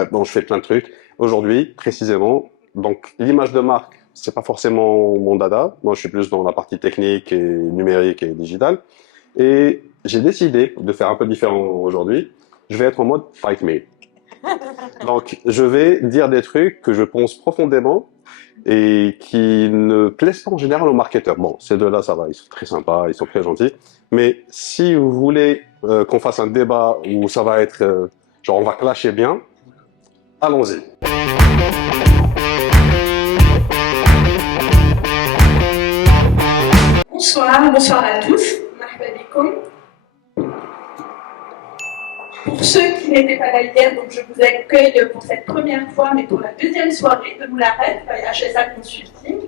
bref, bon, je fais plein de trucs. Aujourd'hui, précisément, donc l'image de marque, c'est pas forcément mon dada. Moi, je suis plus dans la partie technique et numérique et digitale. Et j'ai décidé de faire un peu différent aujourd'hui. Je vais être en mode fight me. Donc, je vais dire des trucs que je pense profondément et qui ne plaisent pas en général aux marketeurs. Bon, ces deux-là, ça va, ils sont très sympas, ils sont très gentils. Mais si vous voulez qu'on fasse un débat où ça va être, genre, on va clasher bien, allons-y. Bonsoir à tous. Marhaba bikoum. Pour ceux qui n'étaient pas là hier, donc je vous accueille pour cette première fois, mais pour la deuxième soirée de Moularet, HSA Consulting.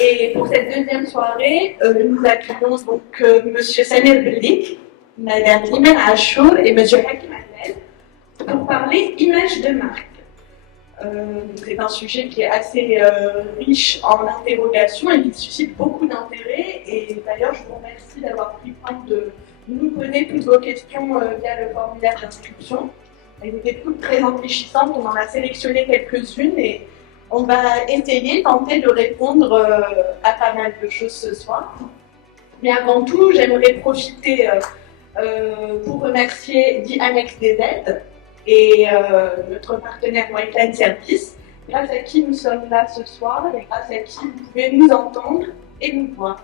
Et pour cette deuxième soirée, nous accueillons donc Monsieur Samir Bellik, Madame Imen Achour et Monsieur Hakim Ahmed pour parler image de marque. C'est un sujet qui est assez riche en interrogations et qui suscite beaucoup d'intérêt. Et d'ailleurs, je vous remercie d'avoir pris le temps de nous poser toutes vos questions via le formulaire d'inscription. Elles étaient toutes très enrichissantes, on en a sélectionné quelques-unes et on va essayer, tenter de répondre à pas mal de choses ce soir. Mais avant tout, j'aimerais profiter pour remercier Amex DZ et notre partenaire Whiteline Service, grâce à qui nous sommes là ce soir et grâce à qui vous pouvez nous entendre et nous voir.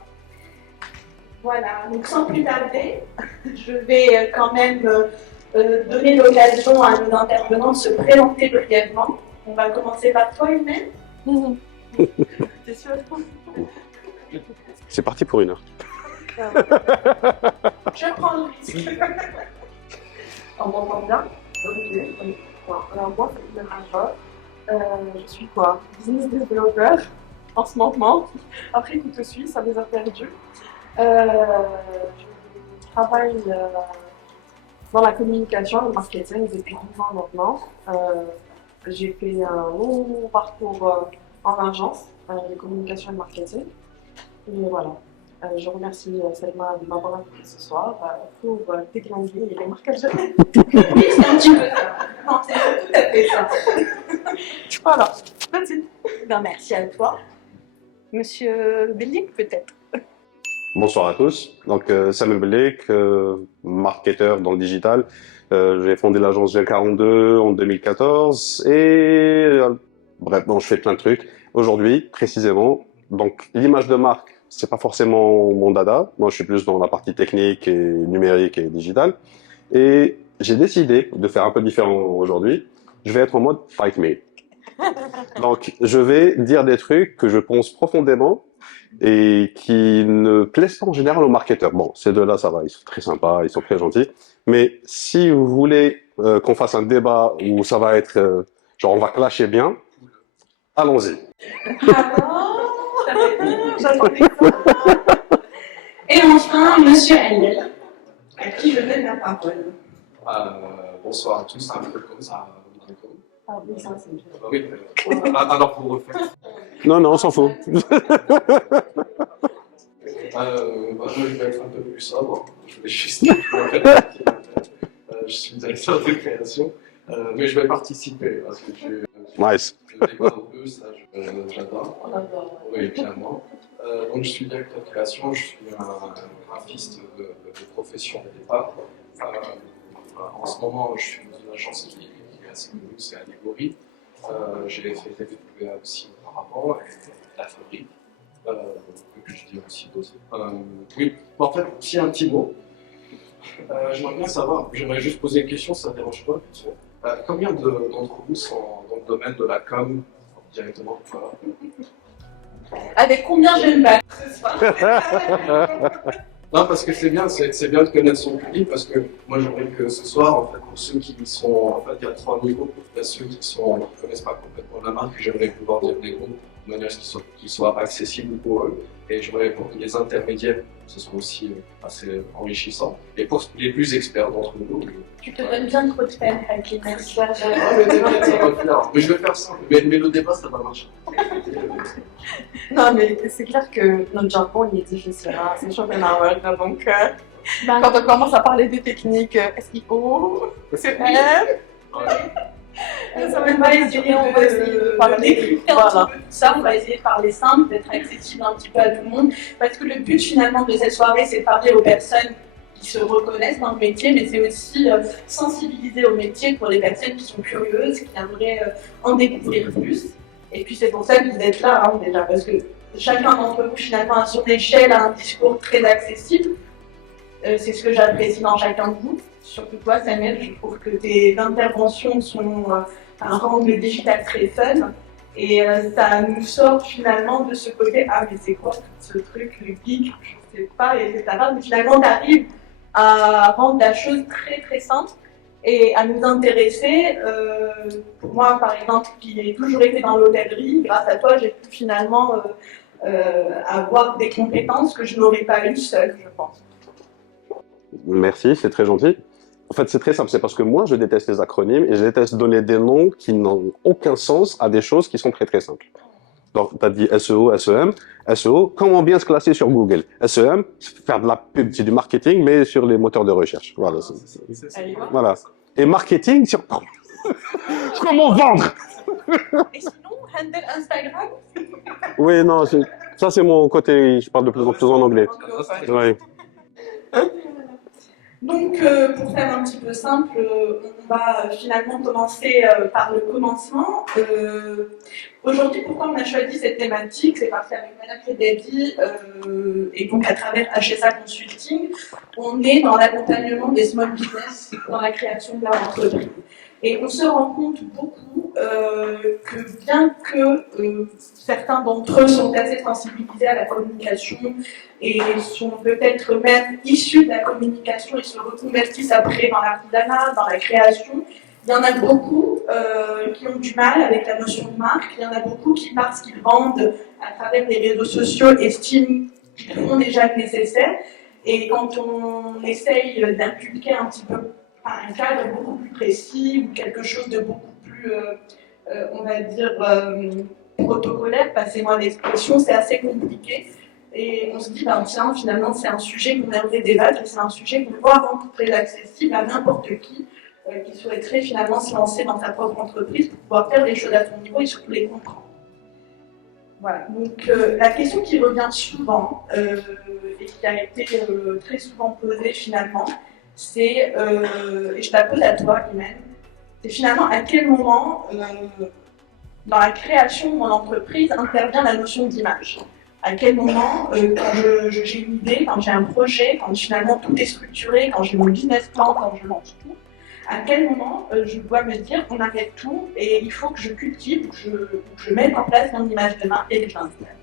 Voilà, donc sans plus tarder, je vais quand même donner l'occasion à nos intervenants de se présenter brièvement. On va commencer par toi, Imen. C'est sûr. C'est parti pour une heure. Je prends le risque. On m'entend bien? Ok. Alors moi, c'est Imen Achour. Je suis quoi? Business developer en ce moment. Après couteau suisse, ça les a perdus. Je travaille dans la communication et le marketing depuis 10 ans maintenant. J'ai fait un long parcours en agence de communication et de marketing. Et voilà. Je remercie Selma de m'avoir invité ce soir pour déglinguer les marquages. Oui, c'est un petit peu ça. Non, c'est tout à fait ça. Voilà, that's it. Ben, merci à toi. Monsieur Bellik, peut-être. Bonsoir à tous. Donc, Samuel Bellik, marketeur dans le digital. J'ai fondé l'agence G42 en 2014 et bref, bon, je fais plein de trucs. Aujourd'hui, précisément, donc l'image de marque, c'est pas forcément mon dada. Moi, je suis plus dans la partie technique et numérique et digitale. Et j'ai décidé de faire un peu différent aujourd'hui. Je vais être en mode fight me. Donc, je vais dire des trucs que je pense profondément et qui ne plaisent pas en général aux marketeurs. Bon, ces deux-là, ça va, ils sont très sympas, ils sont très gentils. Mais si vous voulez qu'on fasse un débat où ça va être, genre, on va clasher bien, allons-y. J'attendais ça. Et enfin, Monsieur Aliel, à qui je donne la parole. Bonsoir à tous, un peu comme ça. Ah oui, ça c'est bien. Oui, alors pour refaire. Non, on s'en fout. Moi, je vais être un peu plus sobre. Je vais juste. Je suis directeur de création, mais je vais participer parce que Nice. je débat un peu, ça j'adore. On adore. Oui, clairement. Donc, je suis directeur de création, je suis un graphiste de profession au départ. En ce moment, je suis dans une agence qui est assez connue, c'est Allégorie. J'ai fait des TWA aussi auparavant, et la fabrique, que je dis aussi doser. Oui, en fait, si un petit mot, j'aimerais bien savoir, j'aimerais juste poser une question, ça ne dérange pas. Combien d'entre vous sont dans le domaine de la com directement? Voilà. Avec combien je vais me battre ce soir? Non, parce que c'est bien de connaître son public, parce que moi j'aimerais que ce soir, en fait, pour ceux qui sont, en fait, il y a 3 niveaux, il y a ceux qui ne connaissent pas complètement la marque, j'aimerais pouvoir dire des mots de manière qui soit accessible pour eux, et j'aimerais pour que les intermédiaires, ce soit aussi assez enrichissant, et pour les plus experts d'entre nous. Tu te donnes bien trop de peine, Hakim, merci. Mais je vais faire ça, mais le débat ça va marcher. Non, mais c'est clair que notre jargon il est difficile, hein. C'est championnat world, donc quand on commence à parler des techniques SEO, CPM, On va essayer, on va essayer de décrypter un petit peu tout ça, on va essayer de parler simple, d'être accessible un petit peu à tout le monde, parce que le but finalement de cette soirée, c'est de parler aux personnes qui se reconnaissent dans le métier, mais c'est aussi sensibiliser au métier pour les personnes qui sont curieuses, qui aimeraient en découvrir plus. Et puis c'est pour ça que vous êtes là, hein, déjà, parce que chacun d'entre vous, finalement, à son échelle, a un discours très accessible. C'est ce que j'apprécie dans chacun de vous. Surtout toi, Samuel, je trouve que tes interventions rendent le digital très fun. Et ça nous sort finalement de ce côté, ah mais c'est quoi ce truc, le geek, je sais pas, etc. Mais finalement, tu arrives à rendre la chose très très simple et à nous intéresser. Pour moi, par exemple, qui ai toujours été dans l'hôtellerie, grâce à toi, j'ai pu finalement avoir des compétences que je n'aurais pas eues seule, je pense. Merci, c'est très gentil. En fait, c'est très simple, c'est parce que moi, je déteste les acronymes et je déteste donner des noms qui n'ont aucun sens à des choses qui sont très très simples. Donc, tu as dit SEO, SEM. SEO, comment bien se classer sur Google? SEM, faire de la pub, c'est du marketing, mais sur les moteurs de recherche. Voilà. Voilà. Et marketing, sur comment vendre? Et sinon, handle Instagram? Oui, non, ça c'est mon côté, je parle de plus en plus en anglais. Ouais. Donc, pour faire un petit peu simple, on va finalement commencer par le commencement. Aujourd'hui, pourquoi on a choisi cette thématique? C'est parce qu'avec Madame Fredadi et donc à travers HSA Consulting, on est dans l'accompagnement des small business dans la création de leur entreprise. Et on se rend compte beaucoup que bien que certains d'entre eux sont assez sensibilisés à la communication et sont peut-être même issus de la communication et se reconvertissent après dans l'artisanat, dans la création, il y en a beaucoup qui ont du mal avec la notion de marque, il y en a beaucoup qui, parce qu'ils vendent à travers les réseaux sociaux, estiment qu'ils font déjà le nécessaire. Et quand on essaye d'inculquer un petit peu un cadre beaucoup plus précis ou quelque chose de beaucoup plus, on va dire, protocolaire, passez-moi l'expression, c'est assez compliqué. Et on se dit, ben, tiens, finalement, c'est un sujet qu'on aimerait débattre et c'est un sujet qu'on doit rendre très accessible à n'importe qui souhaiterait finalement se lancer dans sa propre entreprise pour pouvoir faire les choses à son niveau et surtout les comprendre. Voilà, donc la question qui revient souvent et qui a été très souvent posée finalement, c'est, et je la pose à toi, Imen, c'est finalement à quel moment dans la création de mon entreprise intervient la notion d'image. À quel moment, quand j'ai une idée, quand j'ai un projet, quand finalement tout est structuré, quand j'ai mon business plan, quand je lance tout, à quel moment je dois me dire on arrête tout et il faut que je cultive, que je mette en place mon image de marque et que je l'installe.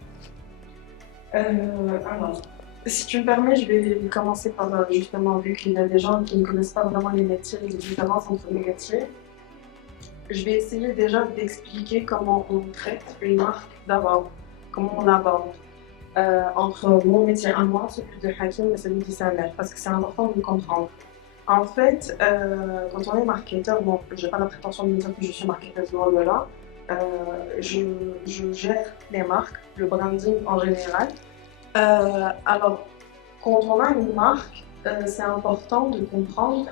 Alors, si tu me permets, je vais commencer par justement, vu qu'il y a des gens qui ne connaissent pas vraiment les métiers et les différences entre les métiers, je vais essayer déjà d'expliquer comment on traite une marque d'abord, comment on l'aborde. Entre mon métier à moi, celui de Hakim et celui de Samer, parce que c'est important de le comprendre. En fait, quand on est marketeur, bon, je n'ai pas la prétention de me dire que je suis marketeuse, loin de là. Je gère les marques, le branding en général. Alors, quand on a une marque, c'est important de comprendre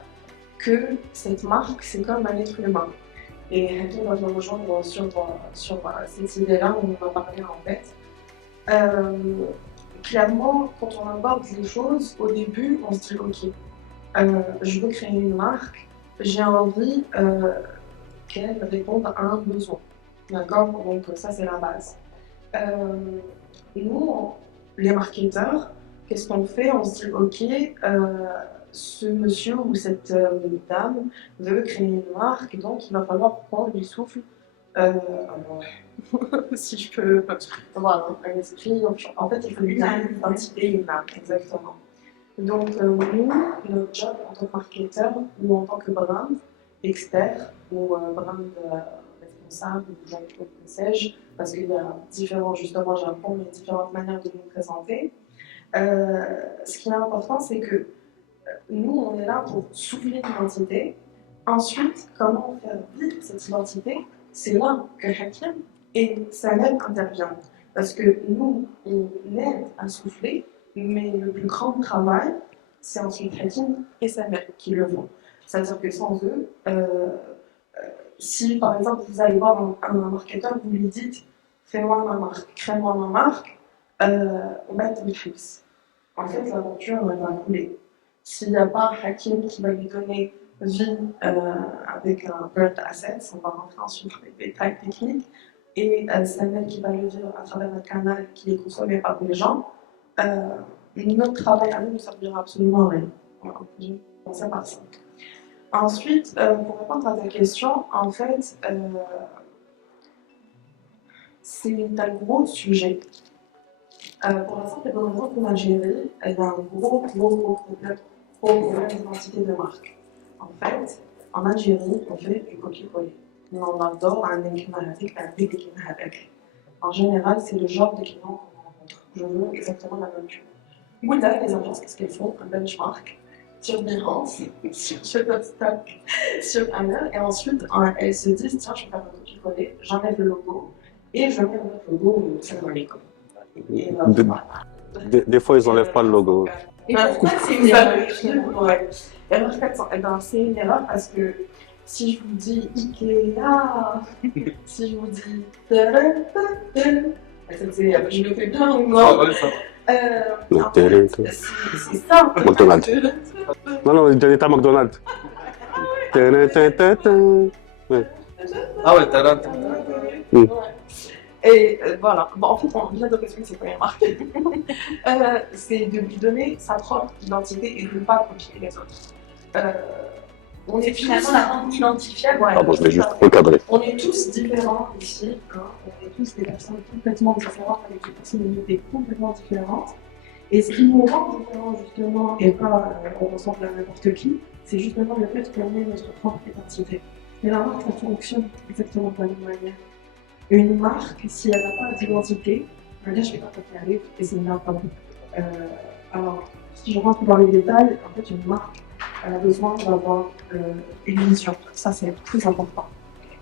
que cette marque, c'est comme un être humain. Et Hakim va me rejoindre sur cette idée-là, on en a parlé en fait. Clairement, quand on aborde les choses, au début, on se dit ok, je veux créer une marque, j'ai envie qu'elle réponde à un besoin. D'accord? Donc ça c'est la base. Nous, les marketeurs, qu'est-ce qu'on fait? On se dit ok, ce monsieur ou cette dame veut créer une marque, donc il va falloir prendre du souffle. Si je peux avoir un esprit, en fait il faut une identité, une marque, exactement. Donc nous, notre job en tant que marketeur ou en tant que brand expert ou brand responsable ou que sais-je, parce qu'il y a différents, justement Japon, il y a différentes manières de nous présenter. Ce qui est important, c'est que nous, on est là pour souffler l'identité. Ensuite, comment faire vivre cette identité? C'est là que Hakim et Samuel interviennent. Parce que nous, on aide à souffler, mais le plus grand travail, c'est ensuite Hakim et Samuel qui le font. C'est-à-dire que sans eux, Si par exemple vous allez voir un marketeur, vous lui dites fais-moi ma marque, crée-moi ma marque, on va être fixe. En fait, l'aventure elle va couler. S'il n'y a pas un Hakim qui va lui donner vie avec un brand asset, on va rentrer ensuite dans les détails techniques, et c'est un mec qui va le vivre à travers un canal qui est consommé par des gens, notre travail à nous ne servira absolument à rien. Voilà, je vais commencer par ça. Ensuite, pour répondre à ta question, en fait, c'est un gros sujet. Pour l'instant, c'est par exemple en Algérie, il y a un gros problème d'identité de marque. En fait, en Algérie, on fait du copier-coller. On adore un équipement. En général, c'est le genre de client qu'on rencontre. Je veux exactement la même chose. Là, les agences, qu'est-ce qu'elles font? Un benchmark sur Behance, sur Shutterstock, sur Amel, et ensuite elles se disent tiens, je vais faire un copier-coller, j'enlève le logo et je mets notre logo sur l'école. Des fois, ils n'enlèvent pas le logo. Et pourquoi c'est une erreur? Ouais. Erreur 400. Eh ben, c'est une erreur parce que si je vous dis Ikea, si je vous dis je le fais bien ou non? En fait, c'est ça. McDonald's. Non, il était à McDonald's. Ouais. Ah ouais, talent. Et voilà, bon, en fait, on vient de résumer c'est quoi une marque. C'est de lui donner sa propre identité et de ne pas copier les autres. On est Finalement, tous la rendre identifiable. Ouais, Pardon, je vais juste recadrer. on est tous différents ici, hein. On est tous des personnes complètement différentes avec des personnalités complètement différentes. Et ce qui nous rend différents justement, et pas on ressemble à n'importe qui, c'est justement le fait qu'on ait notre propre identité. Et la marque, ça fonctionne exactement de la même manière. Une marque, si elle n'a pas d'identité, je vais pas quoi qui arrive et c'est n'importe quoi. Alors, si je rentre dans les détails, en fait, une marque, elle a besoin d'avoir une vision. Ça, c'est très important.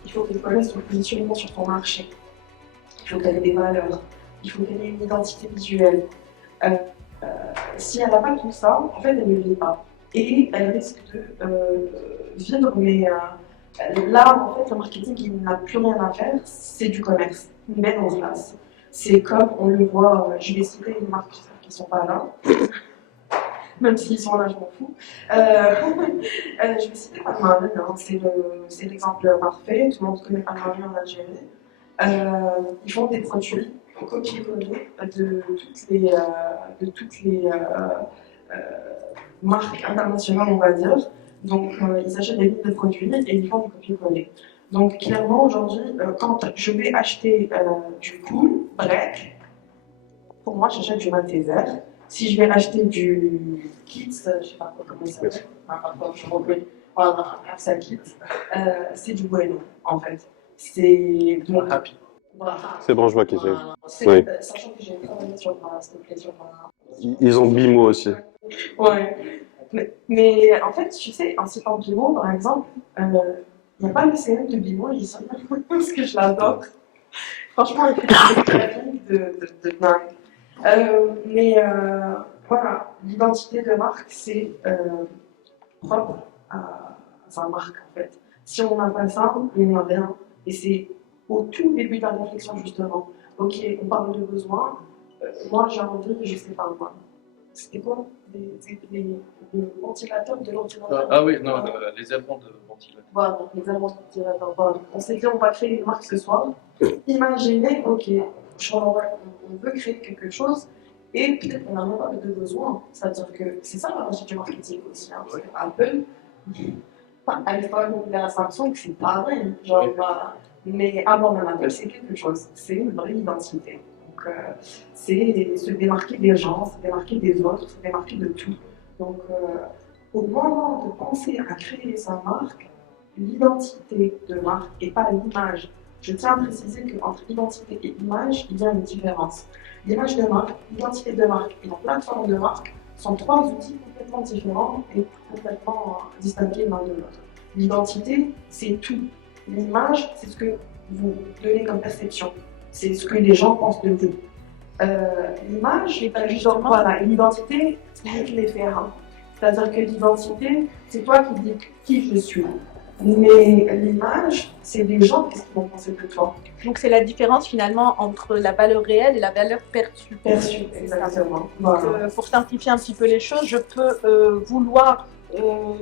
Il faut qu'elle connaisse son positionnement sur son marché. Il faut qu'elle ait des valeurs. Il faut qu'elle ait une identité visuelle. Si elle n'a pas tout ça, en fait, elle ne vit pas. Et elle risque de vivre, mais là, en fait, le marketing, il n'a plus rien à faire, c'est du commerce. Il met en place. C'est comme on le voit, je vais citer une marque qui ne sont pas là, même s'ils sont là, je m'en fous. Je vais citer Palmane, hein, c'est l'exemple parfait, tout le monde connaît Palmane en Algérie. Ils font des produits copier-coller de toutes les marques internationales, on va dire. Donc, ils achètent des lignes de produits et ils font du copier-coller. Donc, clairement, aujourd'hui, quand je vais acheter du Cool, Break, pour moi, j'achète du Malteser. Si je vais acheter du Kits, je ne sais pas comment ça s'appelle, je reconnais, voilà, un Kits, c'est du Bueno, en fait. C'est donc Happy. voilà. C'est bon, je vois qui c'est. C'est Oui. sachant que j'ai travaillé sur s'il te plaît, sur Ils ont Bimo aussi. Ouais. Mais en fait, tu sais, en citant Bimo, par exemple, il n'y a pas le CM de Bimo, il sort parce que je l'adore. Franchement, il fait des graphiques de dingue. Mais voilà, l'identité de marque, c'est propre à sa marque, en fait. Si on n'a pas ça, il n'y a rien. Et c'est au tout début de la réflexion, justement. Ok, on parle de besoins. Moi, j'ai envie, je sais pas moi. C'était quoi des ventilateurs de l'ordinateur. Ah oui, non, les ailerons de ventilateur. Voilà, les ailerons de ventilateur. Voilà. On s'est dit, on va créer une marque ce soir. Imaginez, ok, on veut créer quelque chose et peut-être qu'on n'a même pas de besoin. C'est-à-dire que c'est ça la magie du marketing aussi. Hein, parce que Apple, pas iPhone ou la Samsung, c'est pareil. Genre, voilà. Mais avant même Apple, c'est quelque chose. C'est une vraie identité. Donc, c'est se démarquer des gens, se démarquer des autres, se démarquer de tout. Donc, au moment de penser à créer sa marque, l'identité de marque et pas l'image. Je tiens à préciser qu'entre identité et image, il y a une différence. L'image de marque, l'identité de marque et la plateforme de marque sont trois outils complètement différents et complètement distingués l'un de l'autre. L'identité, c'est tout. L'image, c'est ce que vous donnez comme perception. C'est ce que les gens pensent de vous. L'image, voilà, l'identité, c'est les faire. C'est-à-dire que l'identité, c'est toi qui dis qui je suis. Mais l'image, c'est les gens qui vont penser de toi. Donc c'est la différence finalement entre la valeur réelle et la valeur perçue. Perçu, exactement. Donc, Voilà. pour simplifier un petit peu les choses, je peux vouloir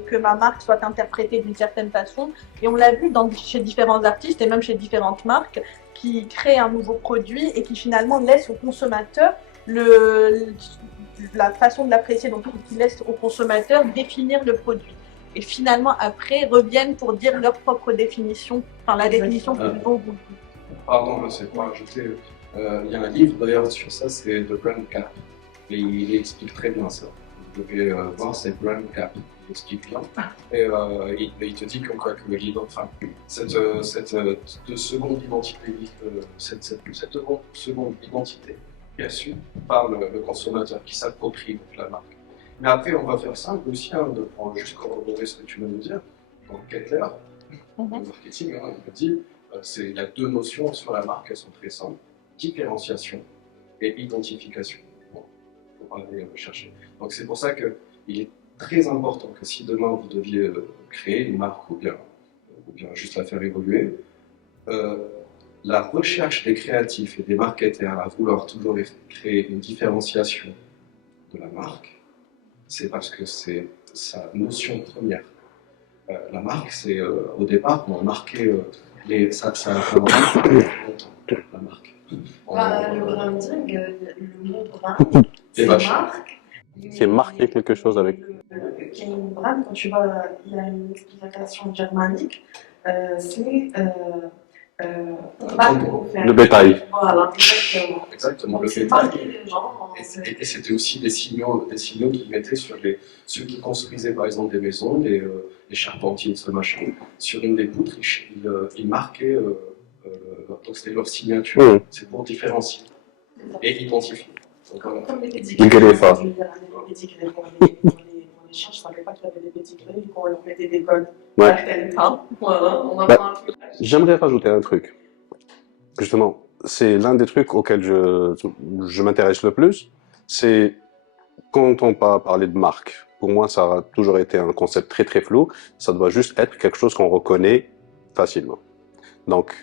que ma marque soit interprétée d'une certaine façon. Et on l'a vu chez différents artistes et même chez différentes marques qui créent un nouveau produit et qui finalement laissent au consommateur la façon de l'apprécier, donc qui laissent au consommateur définir le produit. Et finalement, après, reviennent pour dire leur propre définition, enfin la définition qu'ils vont vous. Pardon, c'est pour ajouter. Il y a un livre d'ailleurs sur ça, c'est The Brand Gap. Et il explique très bien ça. Vous devez voir, c'est Brand Gap. Il explique bien. Et il te dit que cette seconde identité, cette seconde identité perçue par le consommateur qui s'approprie la marque. Mais après, on va faire simple aussi, pour juste corroborer ce que tu viens de dire. Dans Kettler, le marketing, il me dit il y a deux notions sur la marque, elles sont très simples, différenciation et identification. Bon, il faut aller chercher. Donc c'est pour ça qu'il est très important que si demain vous deviez créer une marque ou bien juste la faire évoluer, la recherche des créatifs et des marketeurs à vouloir toujours créer une différenciation de la marque, c'est parce que c'est sa notion première. La marque, c'est au départ, on a marqué ça a vraiment longtemps, la marque. Le branding, le mot brand, c'est marque. C'est marquer quelque chose avec. Qui est une brand, quand tu vois, il y a une explication germanique, c'est Le bétail. Voilà, exactement. Exactement, le C'est bétail. marquer les gens. Et c'était aussi des signaux qu'ils mettaient sur ceux qui construisaient par exemple des maisons, les charpentiers, ce machin. Sur une des poutres, ils marquaient, donc c'était leur signature. C'est pour différencier et identifier. Donc, Comme les Il gueulait pas. Les pédigrés, pour les chiens, je ne savais pas qu'il y avait des pédigrés, et qu'on leur mettait des codes. Ouais. Voilà, on apprend un peu. J'aimerais rajouter un truc. Justement, c'est l'un des trucs auxquels je m'intéresse le plus. C'est quand on parler de marque. Pour moi, ça a toujours été un concept très très flou. Ça doit juste être quelque chose qu'on reconnaît facilement. Donc,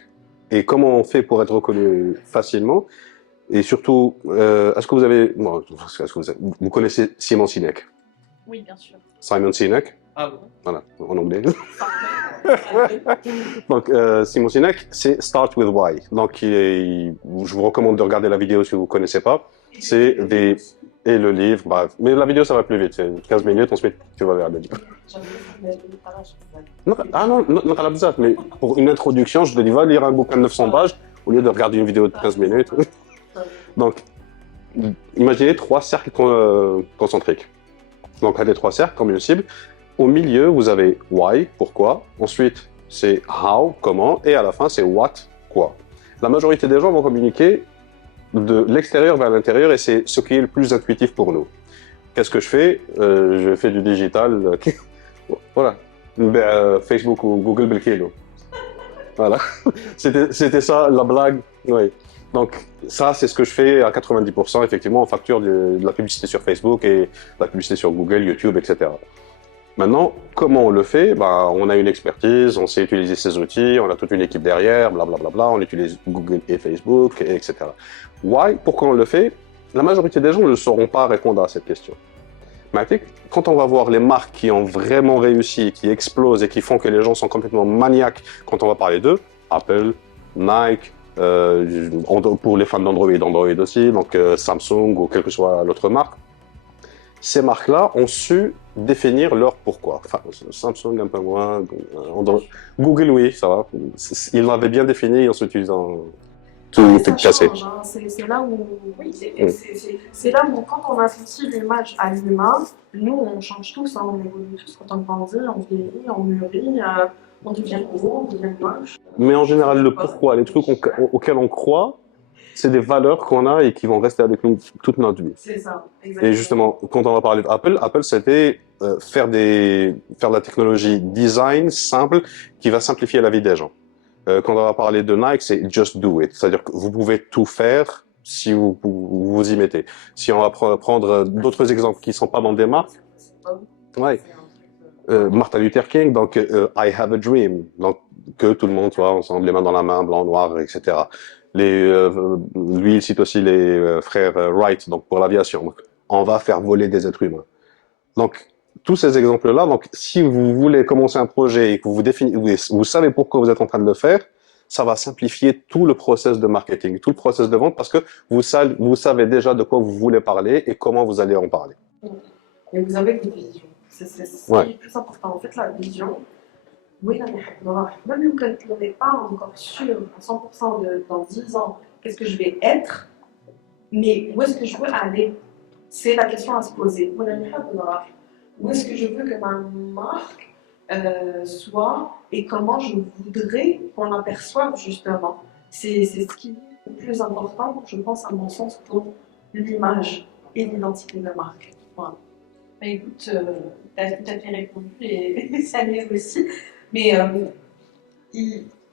et comment on fait pour être reconnu facilement? Et surtout, est-ce que vous avez, bon, vous connaissez Simon Sinek? Oui, bien sûr. Simon Sinek? Ah bon? Voilà, en anglais. Donc, Simon Sinek, c'est Start with Why. Donc, je vous recommande de regarder la vidéo si vous ne connaissez pas. Et le livre, bref. Mais la vidéo, ça va plus vite. C'est 15 minutes, ensuite, tu vas vers le livre. Non, à la bizarre, mais pour une introduction, je te dis, va lire un bouquin de 900 pages au lieu de regarder une vidéo de 15 minutes. Donc, imaginez 3 cercles concentriques. Donc, à des 3 cercles, comme une cible. Au milieu, vous avez why, pourquoi. Ensuite, c'est how, comment. Et à la fin, c'est what, quoi. La majorité des gens vont communiquer de l'extérieur vers l'intérieur et c'est ce qui est le plus intuitif pour nous. Qu'est-ce que je fais? Je fais du digital. Voilà. Facebook ou Google Belkilo. Voilà. C'était ça, la blague. Oui. Donc, ça, c'est ce que je fais à 90%, effectivement, en facture de la publicité sur Facebook et de la publicité sur Google, YouTube, etc. Maintenant, comment on le fait? On a une expertise, on sait utiliser ces outils, on a toute une équipe derrière, blablabla, on utilise Google et Facebook, etc. Why? Pourquoi on le fait? La majorité des gens ne sauront pas répondre à cette question. Mais quand on va voir les marques qui ont vraiment réussi, qui explosent et qui font que les gens sont complètement maniaques quand on va parler d'eux, Apple, Nike, pour les fans d'Android aussi, donc Samsung ou quelle que soit l'autre marque, ces marques-là ont su définir leur pourquoi. Enfin, Samsung un peu moins, Google oui, ça va. Ils l'avaient bien défini en s'utilisant tout fait cassé. C'est là où, c'est là où quand on associe l'image à l'humain, nous on change tous, on évolue tous quand on grandit, on vieillit, on mûrit, on devient gros, on devient moche. Mais en général, le pourquoi, les trucs auxquels on croit, c'est des valeurs qu'on a et qui vont rester avec nous toute notre vie. C'est ça, exactement. Et justement, quand on va parler d'Apple, Apple c'était faire de la technologie design simple qui va simplifier la vie des gens. Quand on va parler de Nike, c'est just do it, c'est-à-dire que vous pouvez tout faire si vous y mettez. Si on va prendre d'autres exemples qui ne sont pas dans des marques, ouais. Martin Luther King, donc I have a dream, donc que tout le monde soit ensemble, les mains dans la main, blanc, noir, etc. Lui, il cite aussi les frères Wright, donc pour l'aviation. Donc, on va faire voler des êtres humains. Donc, tous ces exemples-là, donc si vous voulez commencer un projet et que vous savez pourquoi vous êtes en train de le faire, ça va simplifier tout le process de marketing, tout le process de vente, parce que vous savez déjà de quoi vous voulez parler et comment vous allez en parler. Et vous avez une vision. C'est ce qui est le plus important. En fait, la vision, oui, même quand on n'est pas encore sûr à 100% dans 10 ans, qu'est-ce que je vais être, mais où est-ce que je veux aller? C'est la question à se poser. Où est-ce que je veux que ma marque soit et comment je voudrais qu'on l'aperçoive justement. C'est ce qui est le plus important, je pense, à mon sens, pour l'image et l'identité de la marque. Voilà. Bah, écoute, tu as tout à fait répondu et ça m'aide aussi. Mais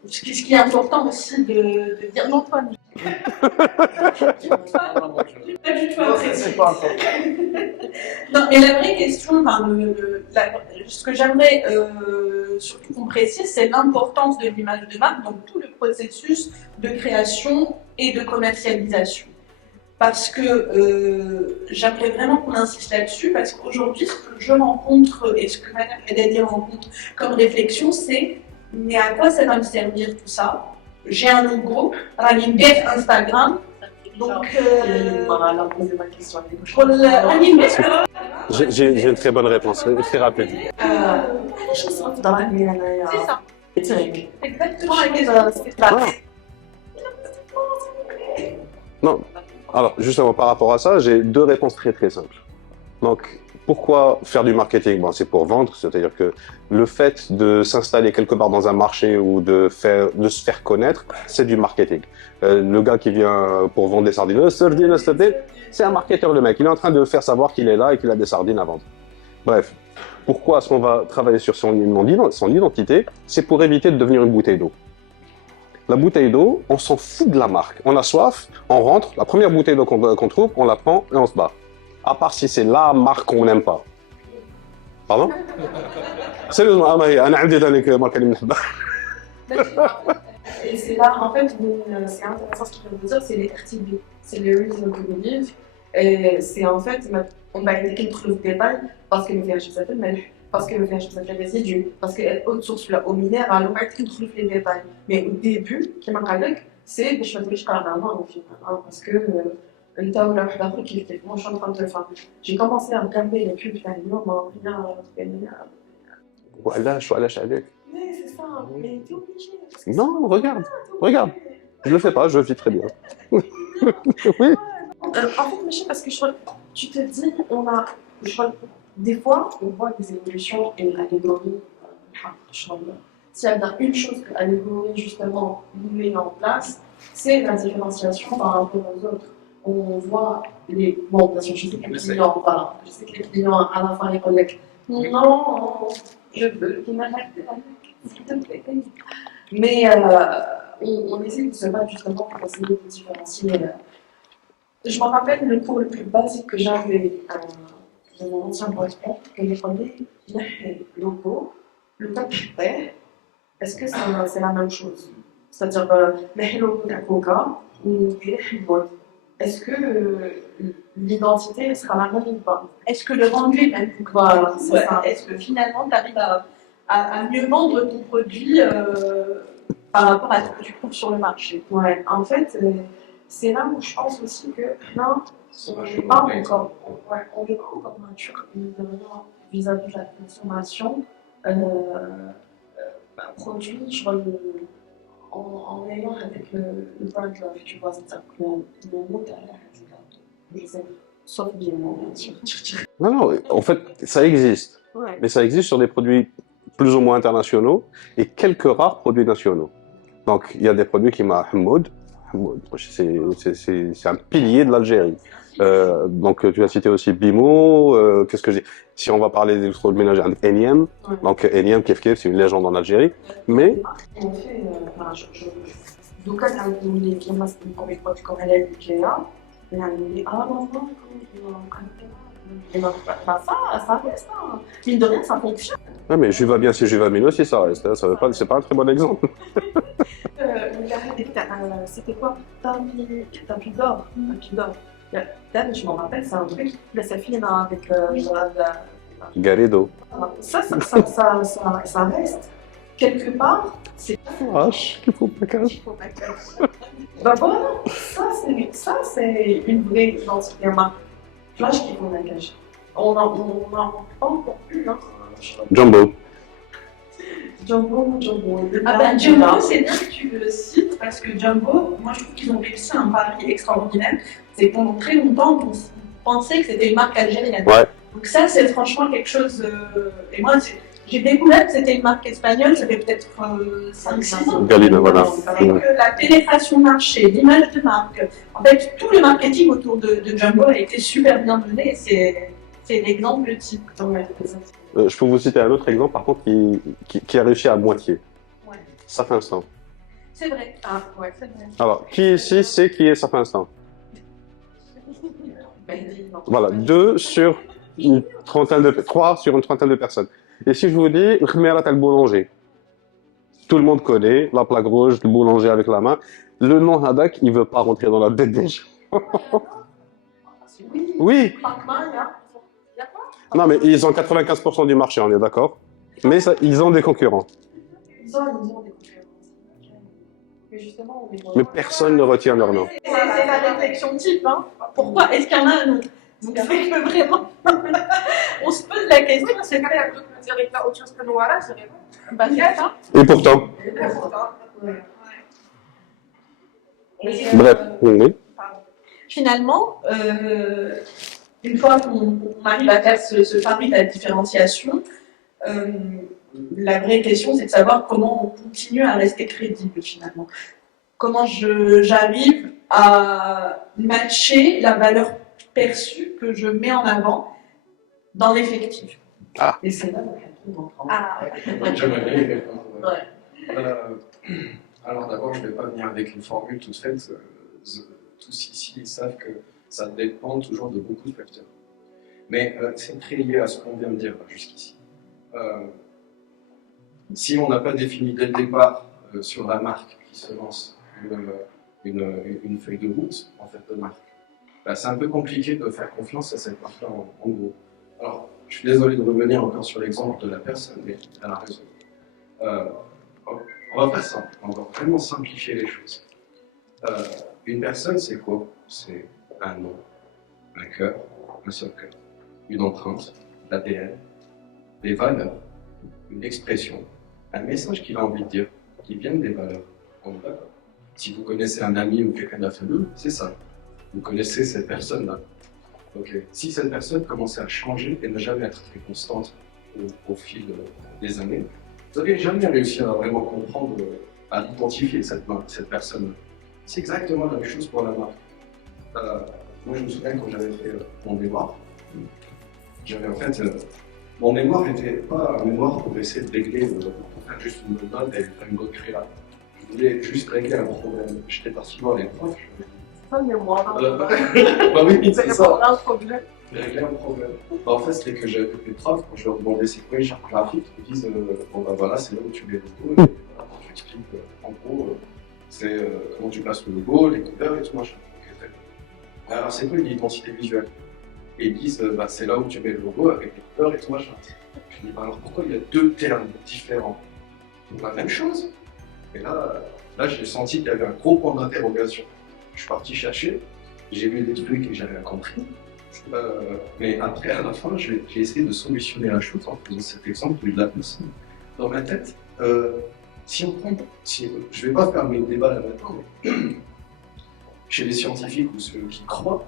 ce qui est important aussi de dire non, toi, pas du tout apprécié. Non, mais la vraie question, ce que j'aimerais surtout qu'on précise, c'est l'importance de l'image de marque dans tout le processus de création et de commercialisation. Parce que j'aimerais vraiment qu'on insiste là-dessus, parce qu'aujourd'hui, ce que je rencontre et ce que Madame Haddadi rencontre comme réflexion, c'est mais à quoi ça va me servir tout ça? J'ai un logo, une bête Instagram, donc J'ai une très bonne réponse, très rapide. C'est ça. Exactement la question. Non. Alors, justement, par rapport à ça, j'ai deux réponses très très simples. Donc, pourquoi faire du marketing? Bon, c'est pour vendre, c'est-à-dire que le fait de s'installer quelque part dans un marché ou de se faire connaître, c'est du marketing. Le gars qui vient pour vendre des sardines, c'est un marketeur, le mec. Il est en train de faire savoir qu'il est là et qu'il a des sardines à vendre. Bref, pourquoi est-ce qu'on va travailler sur son identité? C'est pour éviter de devenir une bouteille d'eau. La bouteille d'eau, on s'en fout de la marque. On a soif, on rentre, la première bouteille d'eau qu'on trouve, on la prend et on se bat. À part si c'est la marque qu'on n'aime pas. Pardon? Sérieusement, et c'est là, en fait, c'est intéressant ce qu'il vient de dire, c'est les RTB, c'est les reason to believe. Et c'est en fait, on va indiquer le détail parce que le VHS fait le parce que le VHS fait le résidu, parce que l'autre source au minéral, on va indiquer les détails. Mais au début, qui m'a dit, c'est des choses que je parle vraiment au final, parce que une table d'après qui était moi je suis en train de le faire. J'ai commencé à regarder les pubs d'un jour, Voilà, je suis à la chaleur. Mais c'est ça, mais t'es obligé. Non, regarde. Je le fais pas, je vis très bien. Oui. En fait, mais parce que tu te dis, des fois, on voit des évolutions et l'allégorie, s'il y a bien une chose que l'allégorie, justement, nous met en place, c'est la différenciation par rapport aux autres. On voit les. Bon, bien sûr, je sais que les clients, voilà. Je sais que les clients, à la fin, ils collèguent. Non, je veux qu'il m'arrête s'il te plaît. Mais on essaie de se battre justement pour essayer de différencier. Je me rappelle le cours le plus basique que j'avais dans mon ancien patron, que j'ai demandé le logo, le top. Est-ce que c'est la même chose? C'est-à-dire, le logo d'un coca ou le est-ce que l'identité sera la même ou pas? Est-ce que le rendu est même? Voilà, c'est ça. Est-ce que finalement tu arrives à mieux vendre ton produit par rapport à ce que tu trouves sur le marché? Ouais, en fait, c'est là où je pense aussi que là, on n'est pas encore mature vis-à-vis de la consommation. Produit, je vois en ayant avec le brand love, tu vois, c'est-à-dire que le mot derrière, je sais, sauf bien, bien sûr. Non, en fait, ça existe. Ouais. Mais ça existe sur des produits plus ou moins internationaux et quelques rares produits nationaux. Donc, il y a des produits qui m'a Hamoud, c'est un pilier de l'Algérie. Donc, tu as cité aussi Bimo. Qu'est-ce que j'ai? Si on va parler des produits ménagers, Enyem. Donc, Enyem, c'est une légende en Algérie. Mais. En fait, donc, quand on dit qu'il y a des produits comme l'Ikea, on dit ah non, ça reste. Mine de rien, ça fonctionne. Ah, mais Juva bien, c'est Juva Mino aussi, ça reste. Hein, ça veut pas, c'est pas un très bon exemple. C'était quoi? Tapis d'or. Tapis d'or. Dan, je m'en rappelle, c'est un truc. La Safine avec Garedo. ça reste. Quelque part, c'est Vache, qu'il faut pas cacher. bah voilà, ça c'est une vraie identité marque. Flash qu'il faut engager. On n'en parle pas encore plus, hein. Jumbo. Jumbo. Ah ben Jumbo, c'est bien que tu le cites parce que Jumbo, moi je trouve qu'ils ont réussi un pari extraordinaire. C'est que pendant très longtemps, on pensait que c'était une marque algérienne. Ouais. Donc ça, c'est franchement quelque chose. Et moi, j'ai découvert que c'était une marque espagnole, ça fait peut-être 5-6 ans. Galina, voilà. C'est que la pénétration marché, l'image de marque, en fait, tout le marketing autour de Jumbo a été super bien mené. C'est l'exemple type. Je peux vous citer un autre exemple, par contre, qui a réussi à moitié. Ouais. Saf Instant. C'est vrai. Ah, ouais, c'est vrai. Alors, qui ici sait qui est Saf Instant? Voilà, 3 sur une trentaine de personnes. Et si je vous dis, Khmerat al boulanger, tout le monde connaît la plaque rouge, le boulanger avec la main. Le nom Hadak, il veut pas rentrer dans la tête des gens. Oui. Non, mais ils ont 95% du marché, on est d'accord. Mais ça, ils ont des concurrents. Ils ont des concurrents. Mais justement, Mais personne ne retient leur nom. C'est la réflexion type. Hein. Pourquoi est-ce qu'il y en a un autre? Donc c'est que vraiment, on se pose la question. C'est quand même autre chose que Noara, c'est vrai. Et pourtant. Bref, oui. Finalement, une fois qu'on arrive à faire ce pari de la différenciation, la vraie question c'est de savoir comment on continue à rester crédible finalement. Comment j'arrive à matcher la valeur perçue que je mets en avant dans l'effectif. Ah. Et c'est là J'aimerais bien y répondre. Alors d'abord, je ne vais pas venir avec une formule toute faite. Tous ici, ils savent que ça dépend toujours de beaucoup de facteurs. Mais c'est très lié à ce qu'on vient de dire jusqu'ici. Si on n'a pas défini dès le départ sur la marque qui se lance une feuille de route en fait de marque, bah, c'est un peu compliqué de faire confiance à cette marque-là en gros. Alors, je suis désolé de revenir encore sur l'exemple de la personne, mais elle a raison. On va faire simple, on va vraiment simplifier les choses. Une personne, c'est quoi? C'est un nom, un cœur, un seul cœur, une empreinte, l'ADN, des valeurs, une expression, un message qu'il a envie de dire, qui viennent des valeurs. On est d'accord. Si vous connaissez un ami ou quelqu'un de la famille, c'est ça. Vous connaissez cette personne-là. Okay. Si cette personne commençait à changer et ne jamais être très constante au fil des années, vous n'allez jamais réussir à vraiment comprendre, à identifier cette personne-là. C'est exactement la même chose pour la marque. Moi, je me souviens quand j'avais fait mon mémoire, j'avais en fait. Mon mémoire n'était pas un mémoire pour essayer de régler, pour faire juste une note et faire une bonne créa. Je voulais juste régler un problème. J'étais parti voir les profs. pas le mémoire. Bah oui, c'est ça. Un problème. Régler un problème. Bah, en fait, c'était que j'avais les profs, quand je leur demandais c'est quoi les chartes graphiques, ils me disent bon bah voilà, c'est là où tu mets le logo. Et voilà, je explique en gros, c'est comment tu places le logo, les couleurs et tout machin. Ok, très bien. Alors, c'est quoi une identité visuelle? Et ils disent bah, c'est là où tu mets le logo avec les couleurs et tout machin. Je dis bah, alors pourquoi il y a deux termes différents pour la même chose? Et là j'ai senti qu'il y avait un gros point d'interrogation. Je suis parti chercher, j'ai vu des trucs et j'avais compris. Mais après, à la fin, j'ai essayé de solutionner la chose en faisant cet exemple de la personne. Dans ma tête, si on prend, je ne vais pas faire mes débats là maintenant, mais chez les scientifiques ou ceux qui croient,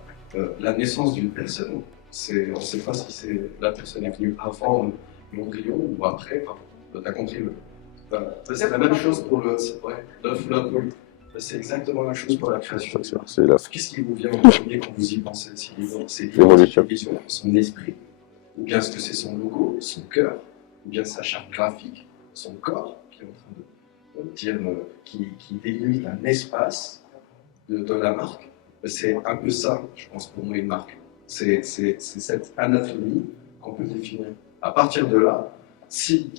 la naissance d'une personne, on ne sait pas si la personne est venue avant l'embryon ou après, tu as compris. C'est la même chose pour l'œuf ou la poule. C'est exactement la chose pour la création. Qu'est-ce qui vous vient en premier quand vous y pensez? C'est l'identité, son esprit, ou bien ce que c'est son logo, son cœur, ou bien sa charte graphique, son corps, qui est en train de dire, qui délimite un espace de la marque. C'est un peu ça, je pense, pour moi, une marque. C'est cette anatomie qu'on peut définir. À partir de là, si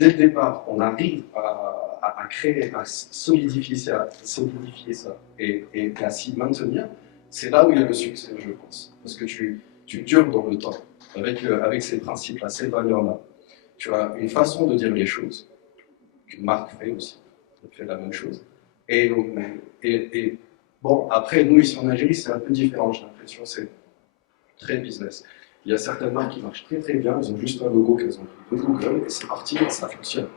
dès le départ on arrive à créer, à solidifier ça et à s'y maintenir, c'est là où il y a le succès, je pense. Parce que tu dures dans le temps avec ces principes-là, ces valeurs-là. Tu as une façon de dire les choses, qu'une marque fait aussi, elle fait la même chose. Et bon, après, nous ici en Algérie, c'est un peu différent, j'ai l'impression, c'est très business. Il y a certaines marques qui marchent très très bien, elles ont juste un logo qu'elles ont pris de Google et c'est parti et ça fonctionne.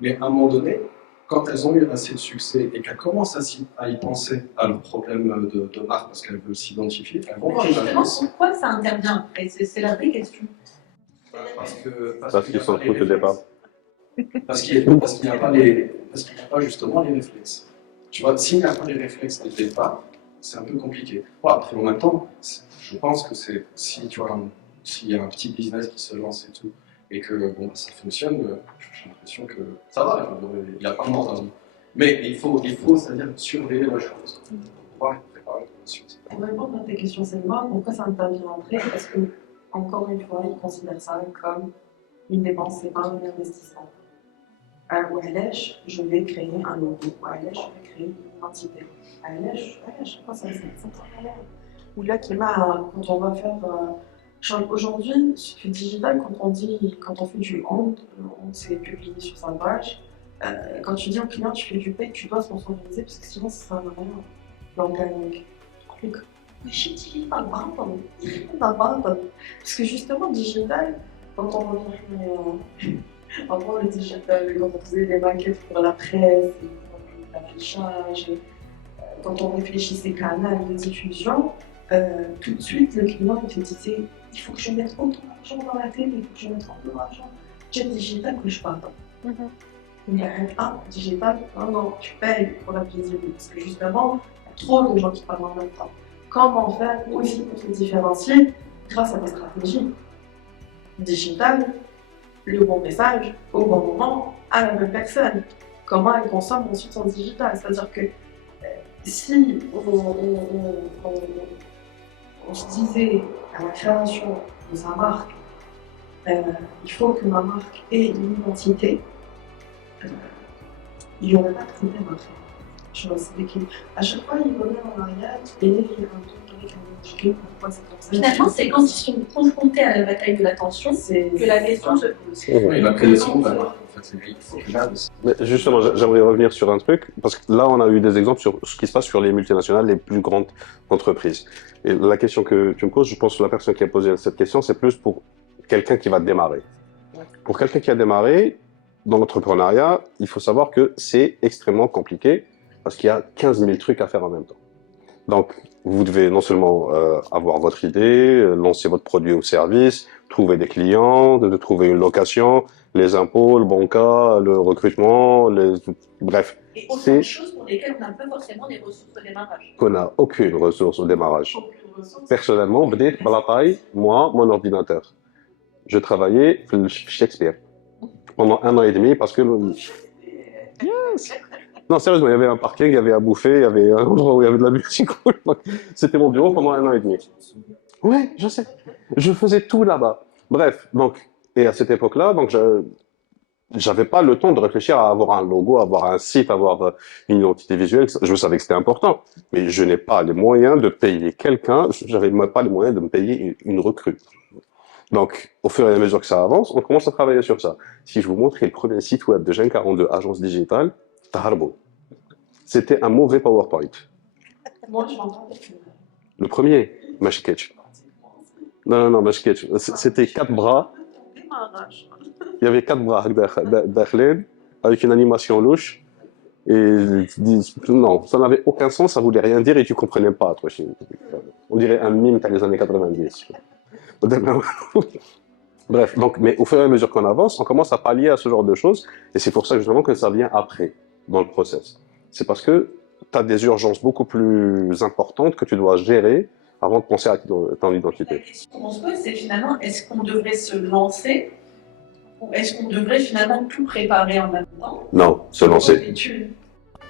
Mais à un moment donné, quand elles ont eu assez de succès et qu'elles commencent à y penser à leurs problèmes de marque parce qu'elles veulent s'identifier, elles vont voir une Justement, agence. pourquoi ça intervient après? C'est la vraie question. Parce qu'ils sont trop au départ. Parce qu'il n'y a pas justement les réflexes. Tu vois, s'il n'y a pas les réflexes dès le départ, c'est un peu compliqué. Bon, après, en même temps, je pense que si tu vois, s'il y a un petit business qui se lance et tout, et que bon, ça fonctionne, j'ai l'impression que ça va, il n'y a pas de mort dans vie. Mais il faut c'est-à-dire surveiller la chose. Pour pouvoir préparer la suite. Pour répondre à ta question, Selma, pourquoi ça intervient après? Parce que, encore une fois, ils considèrent ça comme une dépense, c'est pas un investissement. Ou Alèche, je vais créer un logo. Ou Alèche, je vais créer une identité. Alèche, quoi ça c'est ou là, quand on va faire. Aujourd'hui, ce qui est digital, quand on fait du honte, c'est publié sur sa page. Quand tu dis au client, tu fais du paid, tu dois sponsoriser parce que sinon, ça sert à rien. L'organique. J'ai digital, pardon. Parce que justement, digital, quand on revient avant le digital, quand on faisait des maquettes pour la presse, pour l'affichage, quand on réfléchissait canal de diffusion, tout de suite, le client te disait il faut que je mette autant d'argent dans la télé, il faut que je mette autant d'argent. J'ai digital que je parle. Il y a un digital, non, tu payes pour la visibilité. Parce que justement, il y a trop de gens qui parlent en même temps. Comment faire aussi pour se différencier grâce à des stratégies digitales, le bon message, au bon moment, à la même personne. Comment elle consomme ensuite son digital. C'est-à-dire que si on se disait à la création de sa marque, il faut que ma marque ait une identité, il n'y aurait pas de problème après. Je vois, c'est à chaque fois, il revient en arrière et il y a un truc avec un éduqué, pourquoi c'est comme ça. Finalement, c'est quand ils sont confrontés à la bataille de l'attention que la question se pose. Oui, la création de la marque, en fait, il faut qu'il y ait Mais justement, j'aimerais revenir sur un truc, parce que là, on a eu des exemples sur ce qui se passe sur les multinationales, les plus grandes entreprises. Et la question que tu me poses, je pense que la personne qui a posé cette question, c'est plus pour quelqu'un qui va démarrer. Pour quelqu'un qui a démarré dans l'entrepreneuriat, il faut savoir que c'est extrêmement compliqué, parce qu'il y a 15 000 trucs à faire en même temps. Donc, vous devez non seulement avoir votre idée, lancer votre produit ou service, trouver des clients, de trouver une location, les impôts, le banca, le recrutement, bref. Et autant de choses pour lesquelles on n'a pas forcément des ressources au démarrage. Qu'on n'a aucune ressource au démarrage. Personnellement, moi, mon ordinateur. Je travaillais chez Shakespeare pendant 1 an et demi parce que... Yes. Non, sérieusement, il y avait un parking, il y avait à bouffer, il y avait un endroit où il y avait de la musique. C'était mon bureau pendant 1 an et demi. Ouais, je sais. Je faisais tout là-bas. Bref, donc, et à cette époque-là, donc, j'avais pas le temps de réfléchir à avoir un logo, avoir un site, avoir une identité visuelle. Je savais que c'était important, mais je n'ai pas les moyens de payer quelqu'un. J'avais même pas les moyens de me payer une recrue. Donc, au fur et à mesure que ça avance, on commence à travailler sur ça. Si je vous montre le premier site web de Gen 42, agence digitale, Taharbo. C'était un mauvais PowerPoint. Moi, je m'entends avec le premier, Mashketch. Non, Mashketch. C'était 4 bras. Il y avait 4 bras avec une animation louche. Et non, ça n'avait aucun sens, ça voulait rien dire et tu comprenais pas. Toi, on dirait un mime dans les années 90. Bref, donc, mais au fur et à mesure qu'on avance, on commence à pallier à ce genre de choses. Et c'est pour ça justement que ça vient après, dans le process. C'est parce que tu as des urgences beaucoup plus importantes que tu dois gérer avant de penser à ton identité. La question qu'on se pose, c'est finalement, est-ce qu'on devrait se lancer ou est-ce qu'on devrait finalement tout préparer en même temps? Non, se lancer.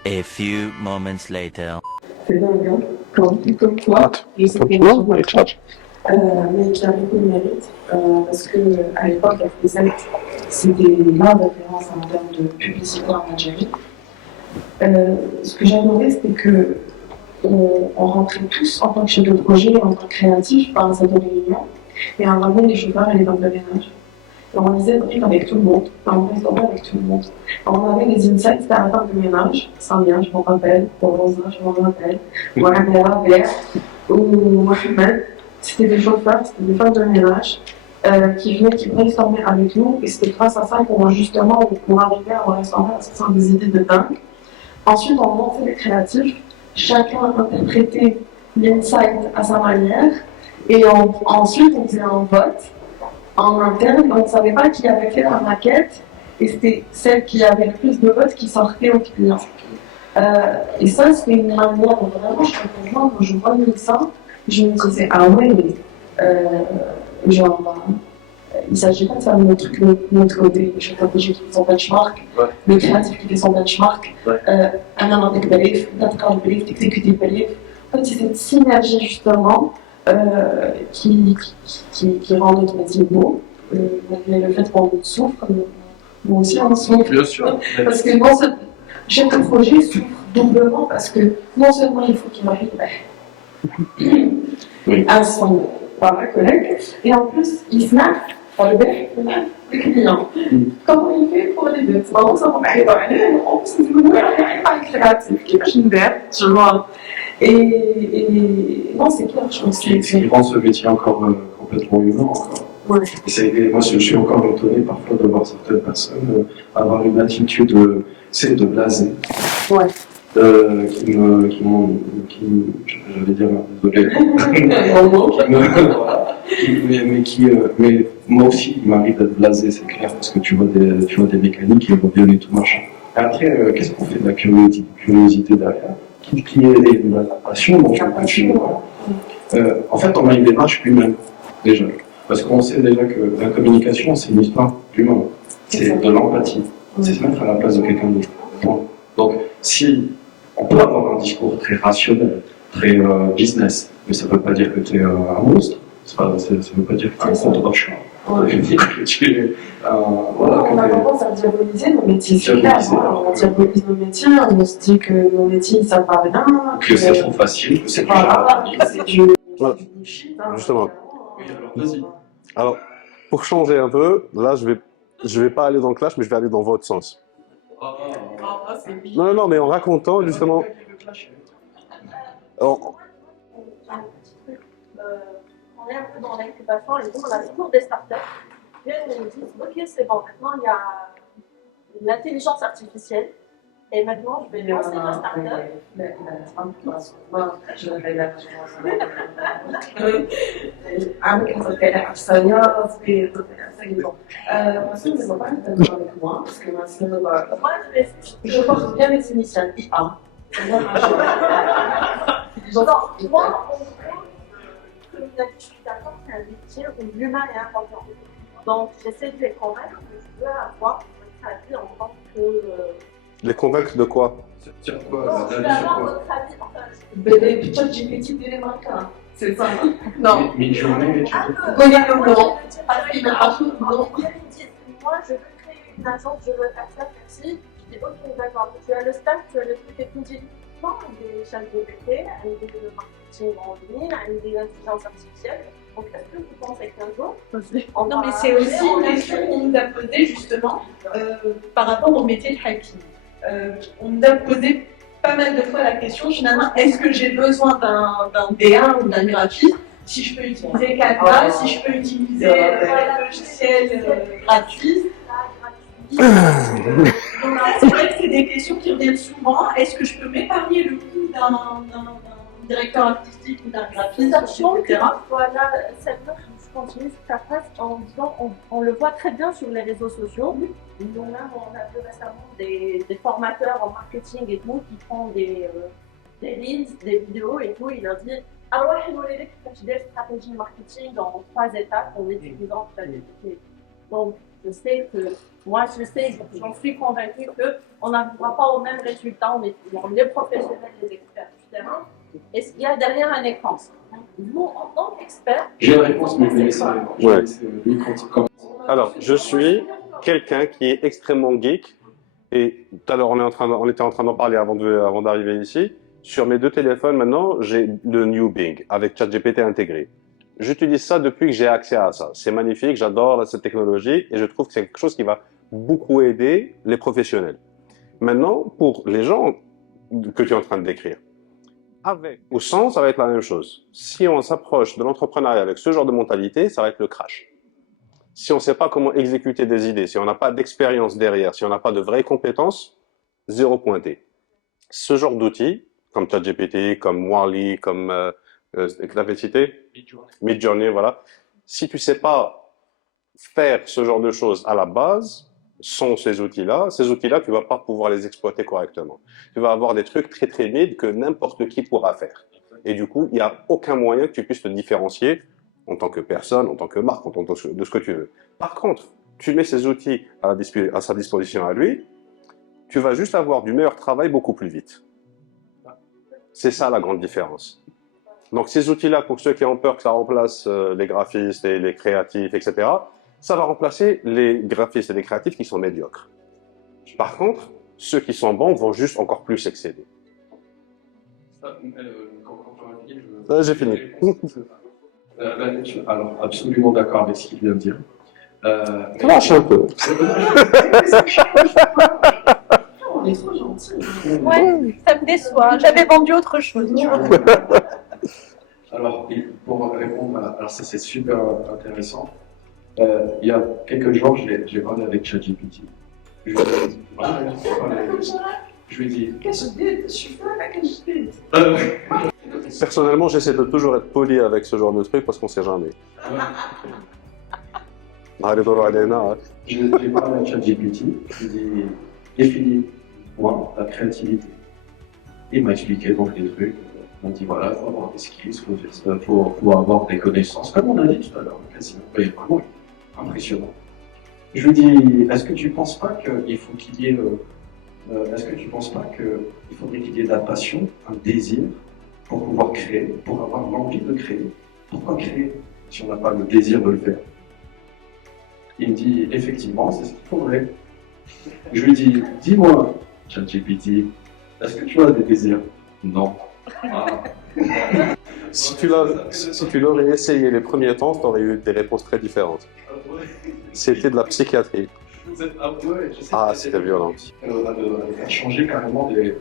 A few moments later. C'est dingue, hein? Comme quoi, je sais que Non, mais mais qui a beaucoup de mérite, parce qu'à l'époque, la FZ, c'était la référence en termes de publicité en Algérie. Ce que j'adorais, c'était que on rentrait tous en tant que chef de projet, en tant que créatif, par un salon de réunion, et on ramenait les chauffeurs et les hommes de ménage. Et on lisait le livre avec tout le monde, et on brainstormait avec tout le monde. On avait des insights à la table de ménage, Samia, je m'en rappelle, ou Rosa, je m'en rappelle, ou Amira, Béa, ou Mohamed. C'était des chauffeurs, c'était des femmes de ménage qui venaient, qui brainstormaient avec nous, et c'était grâce à ça qu'on justement on arrivait à brainstormer, parce que c'est des idées de dingue. Ensuite, on montait les créatifs, chacun interprétait l'insight à sa manière, et ensuite on faisait un vote en interne, on ne savait pas qui avait fait la maquette, et c'était celle qui avait le plus de votes qui sortait au client. Et ça, c'était une manière où vraiment je comprends, quand je voyais ça, je me disais, ah ouais, genre, il ne s'agit pas de faire notre truc de notre côté, le chef de projet qui fait son benchmark, le créatif qui fait son benchmark, un analytique belief, data belief, executive belief. En fait, c'est cette synergie justement qui rend notre métier beau, malgré le fait qu'on souffre, nous aussi on souffre. Bien sûr. Parce que non seulement, chef de projet souffre doublement parce que non seulement il faut qu'il arrive à son collègue, et en plus il snap par le client. Comment il fait pour les deux? C'est vraiment ça qu'on arrive à aller, en plus il est pas créatif, qui est une bête, tu vois. Et non, c'est clair, je pense que Ce qui rend ce métier encore complètement humain. Encore. Ouais. Moi, je suis encore étonné parfois de voir certaines personnes avoir une attitude, c'est de blasé. Ouais. J'allais dire, désolé. Mais moi aussi, il m'arrive d'être blasé, c'est clair, parce que tu vois des mécaniques qui reviennent et tout machin. Et après, qu'est-ce qu'on fait de la curiosité derrière, qui est de la passion, donc en fait, on a une démarche humaine, déjà. Parce qu'on sait déjà que la communication, c'est une histoire humaine. C'est de l'empathie. C'est se mettre à la place de quelqu'un d'autre. Donc, si on peut avoir un discours très rationnel, très business, mais ça ne veut pas dire que tu es un monstre. Ça ne veut pas dire que tu es un contre-champ. Ça veut dire que tu es on a tendance à diaboliser nos métiers, c'est clair. On diabolise nos métiers, on se dit que nos métiers ne servent à rien. Que c'est trop facile, que c'est pas c'est du bullshit. Justement. Oui, alors vas-y. Alors, pour changer un peu, là, je vais pas aller dans le clash, mais je vais aller dans votre sens. Non, mais en racontant, justement... On est un peu dans l'incubation, et donc on a toujours des startups qui viennent et nous disent ok, c'est bon, maintenant il y a l'intelligence artificielle, et maintenant je vais lancer ma startup. Je porte bien les initiales IA. Moi, comme je suis d'accord, c'est un métier où l'humain est important. Donc, j'essaie de les convaincre que je veux avoir votre avis en tant que. Les convaincre de quoi? Sur quoi? Non, je veux avoir votre avis en tant que. Peut-être GPT d'éléments, c'est ça. Non. Mid-journée, tu Connais le nom. Moi, je veux créer une agence, je veux faire ça, merci. Je dis ok, d'accord. Tu as le staff, tu as le truc et tout. Des chaînes GPT, des marketing en ligne, des intelligences artificielles. Donc, est-ce que vous pensez qu'un jour, Non, mais c'est aussi une question qu'on nous a posée justement par rapport au métier de hacking. On nous a posé pas mal de fois la question finalement, est-ce que j'ai besoin d'un DA ou d'un graphiste? Si je peux utiliser Canva, si je peux utiliser un logiciel gratuit. C'est vrai que c'est des questions qui reviennent souvent. Est-ce que je peux m'épargner le coût d'un directeur artistique ou d'un graphiste, etc. Voilà, je continue sur ta phrase en disant on le voit très bien sur les réseaux sociaux. Nous-mêmes, on a vu récemment des formateurs en marketing et tout qui font des reels, des vidéos et tout. Il leur dit alors, je vais vous des stratégies marketing en 3 étapes en utilisant ChatGPT. Donc, je sais, j'en suis convaincue qu'on n'arrivera pas au même résultat en utilisant les professionnels, les experts du terrain. Et il y a derrière un écran. vous, en tant qu'expert, J'ai la réponse, mais je vais laisser Ouais. lui quand Alors, je suis quelqu'un qui est extrêmement geek. Et tout à l'heure, on était en train d'en parler avant d'arriver ici. Sur mes deux téléphones, maintenant, j'ai le New Bing avec ChatGPT intégré. J'utilise ça depuis que j'ai accès à ça. C'est magnifique, j'adore cette technologie et je trouve que c'est quelque chose qui va beaucoup aider les professionnels. Maintenant, pour les gens que tu es en train de décrire, avec ou sans, ça va être la même chose. Si on s'approche de l'entrepreneuriat avec ce genre de mentalité, ça va être le crash. Si on ne sait pas comment exécuter des idées, si on n'a pas d'expérience derrière, si on n'a pas de vraies compétences, zéro pointé. Ce genre d'outils, comme ChatGPT, comme Wall-E, comme que tu avais cité, Midjourney, voilà. Si tu ne sais pas faire ce genre de choses à la base, sans ces outils-là, tu ne vas pas pouvoir les exploiter correctement. Tu vas avoir des trucs très très mid que n'importe qui pourra faire. Et du coup, il n'y a aucun moyen que tu puisses te différencier en tant que personne, en tant que marque, en tant que de ce que tu veux. Par contre, tu mets ces outils à sa disposition à lui, tu vas juste avoir du meilleur travail beaucoup plus vite. C'est ça la grande différence. Donc ces outils-là, pour ceux qui ont peur que ça remplace les graphistes et les créatifs, etc., ça va remplacer les graphistes et les créatifs qui sont médiocres. Par contre, ceux qui sont bons vont juste encore plus excéder. J'ai fini. Alors, absolument d'accord avec ce qu'il vient de dire. Lâche un peu. on est trop gentils. Ouais, ça me déçoit. J'avais vendu autre chose. Tu vois. Alors, pour répondre alors ça c'est super intéressant. Il y a quelques jours, j'ai parlé avec ChatGPT. Je lui ai dit, Personnellement, j'essaie de toujours être poli avec ce genre de truc parce qu'on sait jamais. J'ai parlé à ChatGPT, je lui ai dit, définis-moi la créativité. Il m'a expliqué donc des trucs. Il m'a dit voilà, il faut avoir des skills, il faut avoir des connaissances, comme on a dit tout à l'heure, quasiment. Il est vraiment impressionnant. Je lui dis, est-ce que tu ne penses pas qu'il faut qu'il y ait, est-ce que tu penses pas qu'il faudrait qu'il y ait de la passion, un désir pour pouvoir créer, pour avoir l'envie de créer? Pourquoi créer si on n'a pas le désir de le faire? Il me dit, effectivement, c'est ce qu'il faudrait. Je lui dis, dis-moi, ChatGPT, est-ce que tu as des désirs? Non. Ah. Si tu l'aurais essayé les premiers temps, tu aurais eu des réponses très différentes. C'était de la psychiatrie. Ah, c'était violent. On a faire changer carrément des...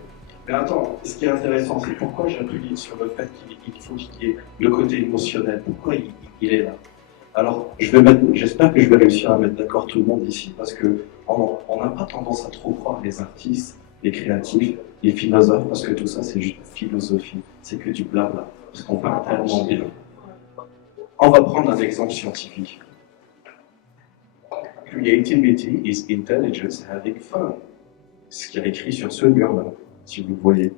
Mais attends, ce qui est intéressant, c'est pourquoi j'appuie sur le fait qu'il faut qu'il y ait le côté émotionnel. Pourquoi il est là? Alors, j'espère que je vais réussir à mettre d'accord tout le monde ici, parce qu'on n'a pas tendance à trop croire les artistes, les créatifs, les philosophes, parce que tout ça, c'est juste philosophie, c'est que du blabla, parce qu'on parle tellement bien. On va prendre un exemple scientifique. Creativity is intelligence having fun. Ce qu'il a écrit sur ce mur-là, si vous voyez.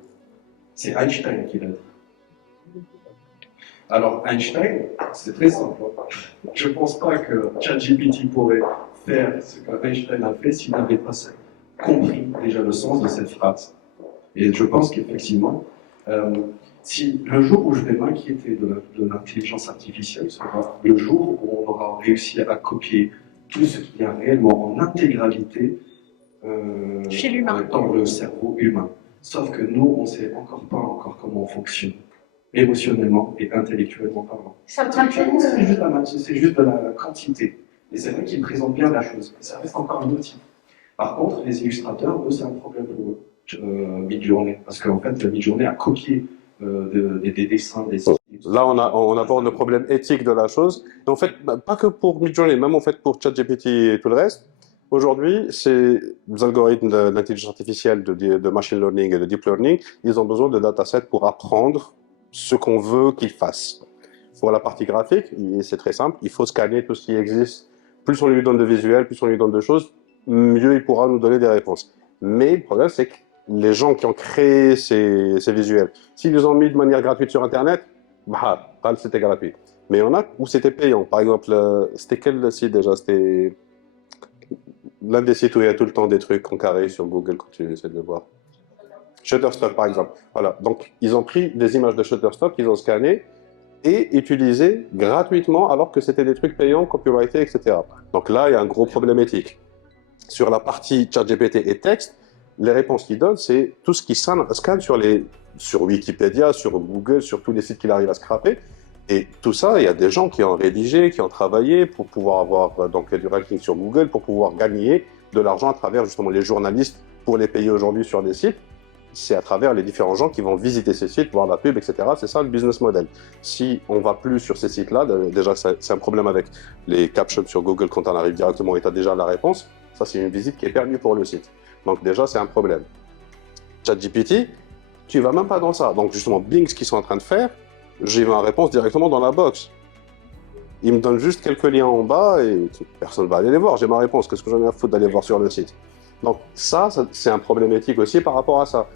C'est Einstein qui l'a dit. Alors, Einstein, c'est très simple. Je ne pense pas que ChatGPT pourrait faire ce qu'Einstein a fait s'il n'avait pas compris déjà le sens de cette phrase. Et je pense qu'effectivement, si le jour où je vais m'inquiéter de l'intelligence artificielle sera le jour où on aura réussi à copier tout ce qu'il y a réellement en intégralité Chez l'humain. Dans le cerveau humain. Sauf que nous, on ne sait encore comment on fonctionne, émotionnellement et intellectuellement parlant. Ça C'est juste de la quantité. Et c'est vrai qu'ils présentent bien la chose. Mais ça reste encore un outil. Par contre, les illustrateurs, eux, c'est un problème pour eux. Midjourney. Parce qu'en fait, Midjourney a copié des dessins, des... Là, on aborde le problème éthique de la chose. Et en fait, pas que pour Midjourney, même en fait pour ChatGPT et tout le reste. Aujourd'hui, ces algorithmes d'intelligence artificielle, de machine learning et de deep learning, ils ont besoin de datasets pour apprendre ce qu'on veut qu'ils fassent. Pour la partie graphique, c'est très simple, il faut scanner tout ce qui existe. Plus on lui donne de visuels, plus on lui donne de choses, mieux il pourra nous donner des réponses. Mais le problème, c'est que les gens qui ont créé ces visuels, s'ils les ont mis de manière gratuite sur Internet, bah, c'était gratuit. Mais il y en a où c'était payant. Par exemple, c'était quel site déjà? C'était l'un des sites où il y a tout le temps des trucs en carré sur Google quand tu essaies de le voir. Shutterstock, par exemple. Voilà. Donc, ils ont pris des images de Shutterstock, ils ont scanné, et utilisés gratuitement alors que c'était des trucs payants, copyrightés, etc. Donc là, il y a un gros problème éthique. Sur la partie ChatGPT et texte, les réponses qu'il donne, c'est tout ce qui scanne sur Wikipédia, sur Google, sur tous les sites qu'il arrive à scraper. Et tout ça, il y a des gens qui ont rédigé, qui ont travaillé pour pouvoir avoir donc, du ranking sur Google, pour pouvoir gagner de l'argent à travers justement les journalistes pour les payer aujourd'hui sur des sites. C'est à travers les différents gens qui vont visiter ces sites, voir la pub, etc. C'est ça le business model. Si on va plus sur ces sites-là, déjà c'est un problème avec les captions sur Google quand on arrive directement et tu as déjà la réponse. Ça, c'est une visite qui est perdue pour le site. Donc déjà, c'est un problème. ChatGPT, tu ne vas même pas dans ça. Donc justement, Bing, ce qu'ils sont en train de faire, j'ai ma réponse directement dans la box. Il me donne juste quelques liens en bas et personne ne va aller les voir. J'ai ma réponse. Qu'est-ce que j'en ai à foutre d'aller voir sur le site? Donc ça c'est un problème éthique aussi par rapport à ça.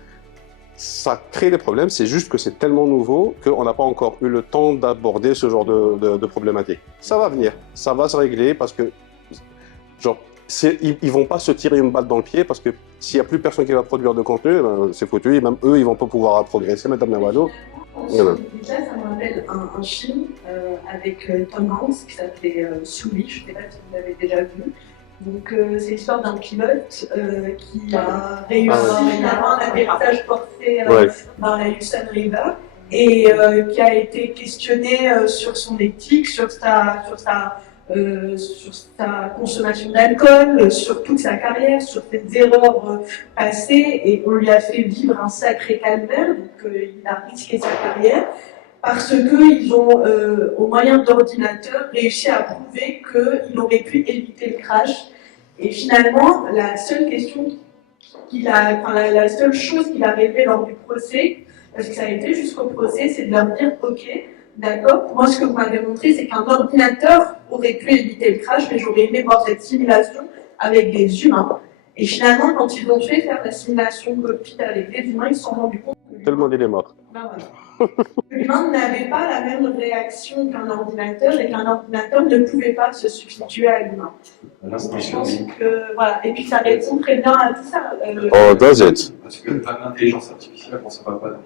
Ça crée des problèmes, c'est juste que c'est tellement nouveau qu'on n'a pas encore eu le temps d'aborder ce genre de problématique. Ça va venir, ça va se régler parce que, genre, ils vont pas se tirer une balle dans le pied parce que s'il n'y a plus personne qui va produire de contenu, ben, c'est foutu, et même eux, ils vont pas pouvoir progresser, Madame Nawalo. Ça me rappelle un film avec Tom Hanks qui s'appelait Sully, je ne sais pas si vous l'avez déjà vu. Donc c'est l'histoire d'un pilote qui a réussi finalement un atterrissage forcé dans la Hudson River et qui a été questionné sur son éthique, sur sa consommation d'alcool, sur toute sa carrière, sur ses erreurs passées, et on lui a fait vivre un sacré calvaire, donc il a risqué sa carrière, parce qu'ils ont, au moyen d'ordinateur, réussi à prouver qu'il aurait pu éviter le crash. Et finalement, la seule chose qu'il a rêvé lors du procès, parce que ça a été jusqu'au procès, c'est de leur dire, ok, d'accord, moi ce que vous m'avez montré, c'est qu'un ordinateur aurait pu éviter le crash, mais j'aurais aimé voir cette simulation avec des humains. Et finalement, quand ils ont fait faire la simulation cockpit avec des humains, ils se sont rendus compte que Tellement il est mort. l'humain n'avait pas la même réaction qu'un ordinateur et qu'un ordinateur ne pouvait pas se substituer à l'humain. Je pense que, voilà. Et puis ça répond très bien à tout ça. Oh, does it? Parce que l'intelligence artificielle, bon, ça va pas, je vais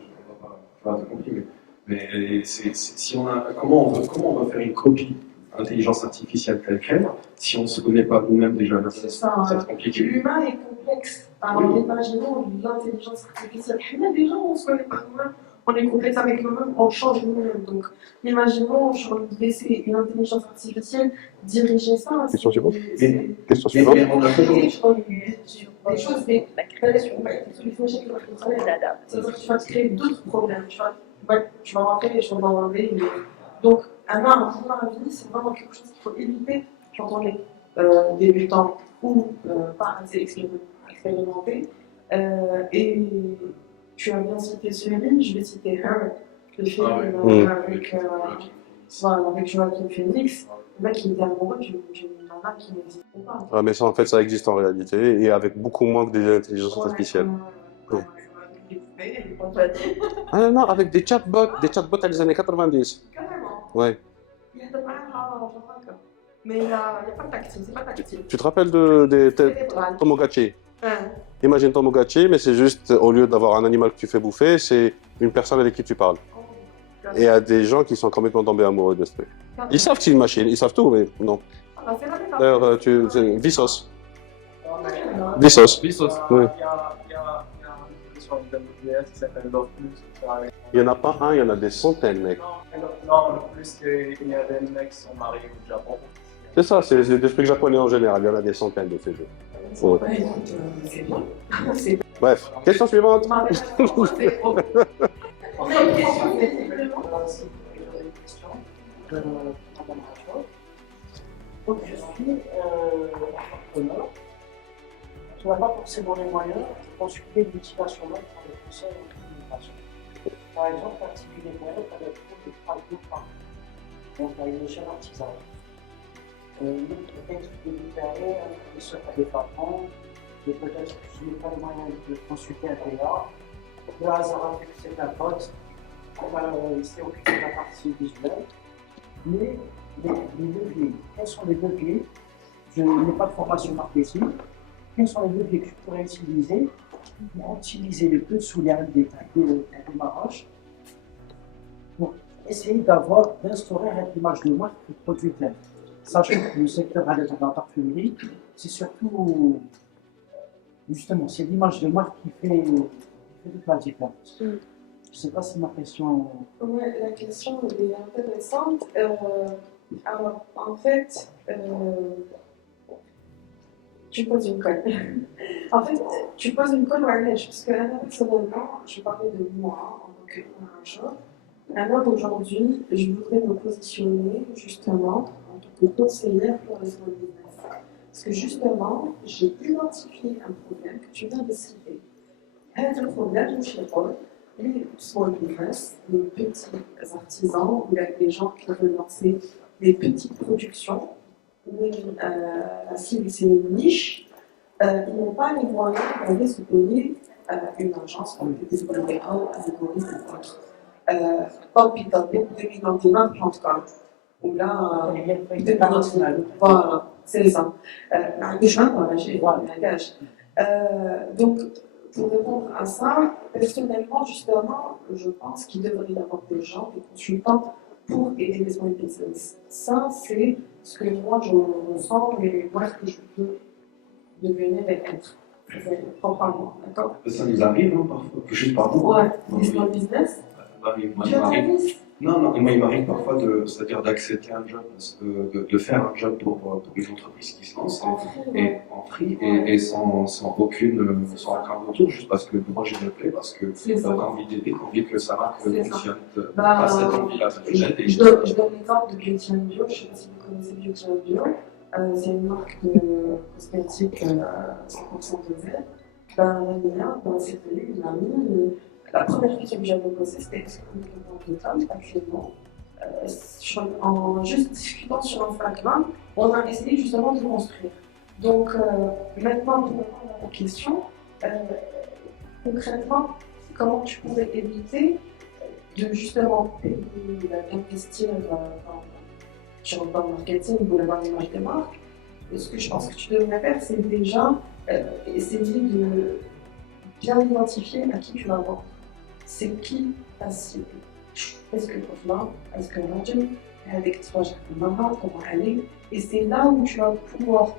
pas te compliquer, mais si on a, comment on va faire une copie d'intelligence artificielle telle qu'elle, si on ne se connaît pas nous-mêmes déjà? C'est compliqué. L'humain est complexe. Alors imaginons l'intelligence artificielle. Déjà, on se connaît pas nous-mêmes. On est complexe avec nous-mêmes, on change nous-mêmes. Donc, imaginons, laisser une intelligence artificielle diriger ça. Question suivante. Question suivante. Des choses, la création, des solutions chez le c'est-à-dire que tu vas te créer d'autres problèmes. Tu vas rentrer les choses dans un délire. Donc, à mon avis, c'est vraiment quelque chose qu'il faut éviter quand on est débutant ou pas assez expérimenté. Et tu as bien cité celui, je vais citer Her, le film avec Joaquin Phoenix. Le mec, il était amoureux d'une nana qui n'existe pas. Ah, mais ça, en fait, ça existe en réalité et avec beaucoup moins que des intelligences artificielles. Ah non, avec des chatbots des années 90. Carrément. Ouais. Il y a mais il n'y a pas de tactile, c'est pas tactile. Tu te rappelles de Tomodachi? Imagine Tomodachi, mais c'est juste, au lieu d'avoir un animal que tu fais bouffer, c'est une personne avec qui tu parles. Et il y a des gens qui sont complètement tombés amoureux de ce truc. Ils savent que c'est une machine, ils savent tout, mais non. D'ailleurs, Vsauce. Vsauce. Oui. Il n'y en a pas un, il y en a des centaines, mec. Non, le plus qu'il y a des mecs qui sont mariés au Japon. C'est ça, c'est des trucs japonais en général, il y en a des centaines de ces jeux. Ouais. Bref, question suivante. On a une question, Donc je suis entrepreneur. Tu n'as pas forcément les moyens de consulter l'utilisation même pour les conseils en communication. Par exemple, l'activité des moyens peut être de travailler par donc à une échelle artisanale. Peut-être que vous avez un secret des patrons, et peut-être que je n'ai pas les moyens de consulter un PA. Le hasard a fait que c'est un pote, il s'est occupé de la partie visuelle. Mais les leviers, quels sont les leviers? Je n'ai pas de formation marketing. Quels sont les leviers que je pourrais utiliser pour utiliser les peu de sous-liens détaillés au démarrage pour essayer d'instaurer une image de marque du produit tel. Sachant que le secteur de la parfumerie, c'est surtout, justement, c'est l'image de marque qui fait toute la différence. Je ne sais pas si ma question... Ouais, la question elle est intéressante. Alors, en fait, tu poses une colle. En fait, tu poses une colle parce que là, personnellement, je parlais de moi en tant qu'entrepreneur. À l'heure d'aujourd'hui, je voudrais me positionner justement en tant que conseillère pour les small business. Parce que justement, j'ai identifié un problème que tu viens de citer. Un problème, je les small business, les petits artisans ou les gens qui veulent lancer des petites productions où la cible c'est une niche, ils n'ont pas les moyens d'aller se payer une agence comme PWA, Algorithme ou autre. Pas PWA.com ou là, voilà, c'est ça. Donc, pour répondre à ça, personnellement, justement, je pense qu'il devrait y avoir des gens, des consultants pour aider les small business. Ça, c'est ce que moi je ressens et moi ce que je peux devenir et être. Proprement, d'accord? Ça nous arrive hein, parfois, juste par mois. Ouais, les small business. Non, moi il m'arrive parfois c'est-à-dire d'accepter un job, de faire un job pour une entreprise qui se lance en free et sans aucun retour, juste parce que moi j'ai me plaît, parce que j'ai envie d'aider, j'ai envie que ça marque fonctionne. Pas cette envie-là, je donne l'exemple de Beauty & Bio, je ne sais pas si vous connaissez Beauty & Bio, c'est une marque de cosmétiques 100% de verre. Dans cette année, il a mis la première question que j'avais posée, c'était est-ce que vous êtes actuellement en juste discutant sur Instagram, on a essayé justement de construire. Donc maintenant, pour répondre à la question, concrètement, comment tu pourrais éviter de justement investir dans le marketing ou dans l'image des marques? Ce que je pense que tu devrais faire, c'est déjà essayer de bien identifier à qui tu vas vendre. C'est qui ta cible? Est-ce que là, est-ce que l'agent, avec toi, comment elle est? Et c'est là où tu vas pouvoir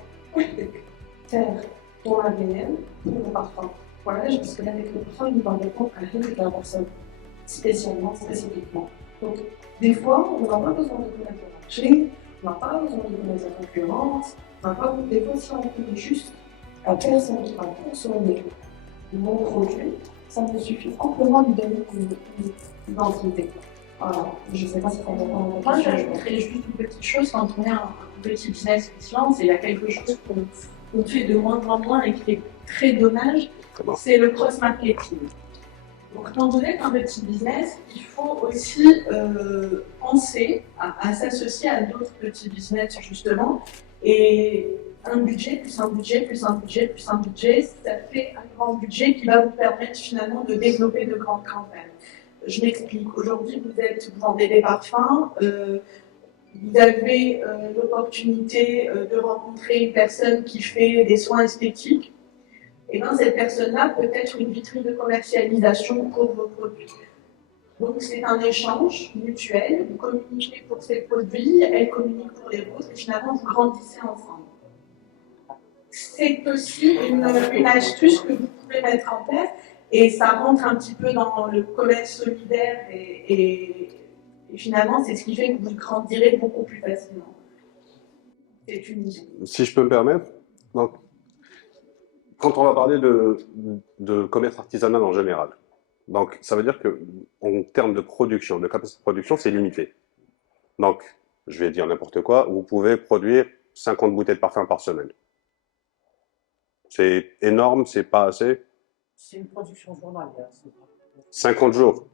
faire ton ADN pour le parfum. Voilà, parce que avec le parfum, il va répondre à la personne, spécifiquement. Donc, des fois, on n'a pas besoin de connaître le marché, on n'a pas besoin de connaître la concurrence, des fois, si on connaît juste la personne qui va consommer mon produit, ça me suffit amplement de lui donner une identité. Voilà, je ne sais pas si ça répond à votre question. Moi, j'ajouterais juste une petite chose quand on est un petit business qui se lance, et il y a quelque chose qu'on fait de moins en moins et qui est très dommage, c'est le cross-marketing. Donc, quand on est un petit business, il faut aussi penser à s'associer à d'autres petits business, justement, et un budget, plus un budget, plus un budget, plus un budget, ça fait un grand budget qui va vous permettre finalement de développer de grandes campagnes. Je m'explique. Aujourd'hui, vous vendez des parfums, vous avez l'opportunité de rencontrer une personne qui fait des soins esthétiques. Et bien, cette personne-là peut être une vitrine de commercialisation pour vos produits. Donc, c'est un échange mutuel. Vous communiquez pour ses produits, elle communique pour les vôtres, et finalement, vous grandissez ensemble. C'est aussi une astuce que vous pouvez mettre en place, et ça rentre un petit peu dans le commerce solidaire, et finalement, c'est ce qui fait que vous grandirez beaucoup plus facilement. C'est une idée. Si je peux me permettre, donc, quand on va parler de commerce artisanal en général, donc ça veut dire qu'en termes de production, de capacité de production, c'est limité. Donc, je vais dire n'importe quoi, vous pouvez produire 50 bouteilles de parfum par semaine. C'est énorme, c'est pas assez. C'est une production journalière. 50 jours.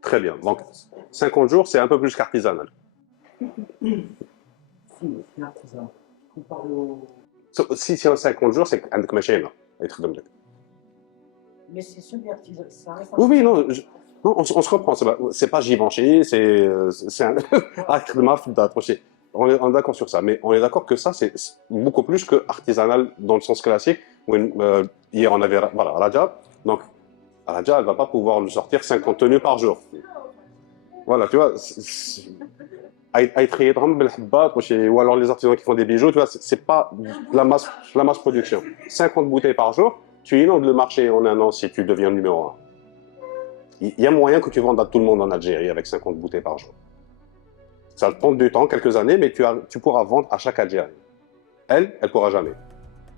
Très bien. Donc, 50 jours, c'est un peu plus qu'artisanal. Si, c'est artisanal. On parle au... Si c'est 50 jours, c'est عندك ماشينة يتخدم لك. Mais c'est semi-artisanal. Oui, non, non, on se comprend. C'est pas Givenchy, c'est un acte de marque d'approcher. On est d'accord sur ça, mais on est d'accord que ça, c'est beaucoup plus que artisanal dans le sens classique. Hier, on avait Raja. Donc, Raja, elle ne va pas pouvoir nous sortir 50 tenues par jour. Voilà, tu vois, ou alors les artisans qui font des bijoux, tu vois, c'est pas de la masse production. 50 bouteilles par jour, tu inondes le marché en un an si tu deviens numéro 1. Il y a moyen que tu vendes à tout le monde en Algérie avec 50 bouteilles par jour. Ça prend du temps, quelques années, mais tu pourras vendre à chaque Algérien. Elle pourra jamais.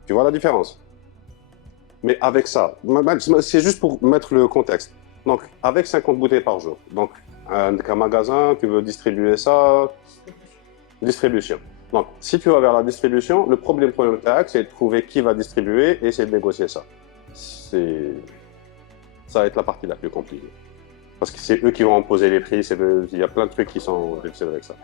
Tu vois la différence? Mais avec ça, c'est juste pour mettre le contexte. Donc, avec 50 bouteilles par jour, donc un magasin, tu veux distribuer ça, distribution. Donc, si tu vas vers la distribution, le problème c'est de trouver qui va distribuer et essayer de négocier ça. Ça va être la partie la plus compliquée. Parce que c'est eux qui vont imposer les prix, il y a plein de trucs qui sont difficiles avec ça.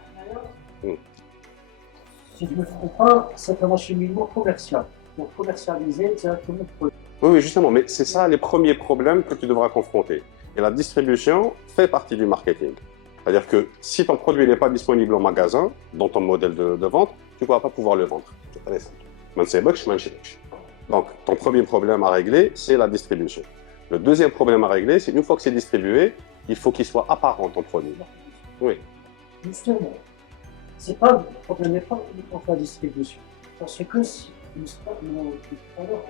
Si je ne me trompe pas, c'est un acheminement commercial. Pour commercialiser directement le produit. Oui, justement, mais c'est ça les premiers problèmes que tu devras confronter. Et la distribution fait partie du marketing. C'est-à-dire que si ton produit n'est pas disponible en magasin, dans ton modèle de vente, tu ne vas pas pouvoir le vendre. Donc, ton premier problème à régler, c'est la distribution. Le deuxième problème à régler, c'est une fois que c'est distribué, il faut qu'il soit apparent ton produit. Oui. Justement, c'est pas le problème n'est pas uniquement la distribution. Parce que si, tout à l'heure,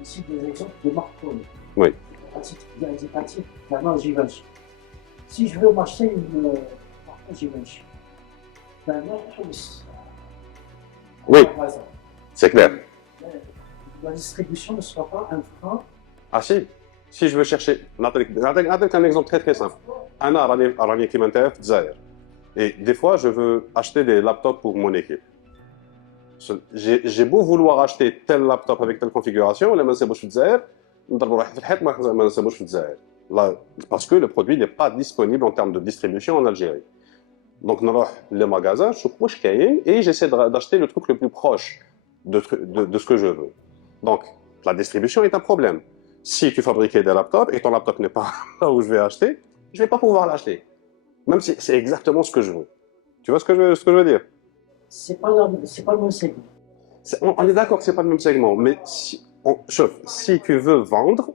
on cite des exemples de marques connues. Oui. À titre indicatif, la marque Givenchy. Si je veux m'acheter une marque Givenchy, la marque oui, c'est clair. La distribution ne sera pas un frein. Ah si, si je veux chercher, un exemple très très simple. Et des fois, je veux acheter des laptops pour mon équipe. J'ai beau vouloir acheter tel laptop avec telle configuration, parce que le produit n'est pas disponible en termes de distribution en Algérie. Donc, je vais les magasins, je trouve et j'essaie d'acheter le truc le plus proche de ce que je veux. Donc, la distribution est un problème. Si tu fabriquais des laptops et ton laptop n'est pas là où je vais acheter, je ne vais pas pouvoir l'acheter. Même si c'est exactement ce que je veux. Tu vois ce que je veux dire? C'est pas le même segment. On est d'accord que ce n'est pas le même segment, mais si tu veux vendre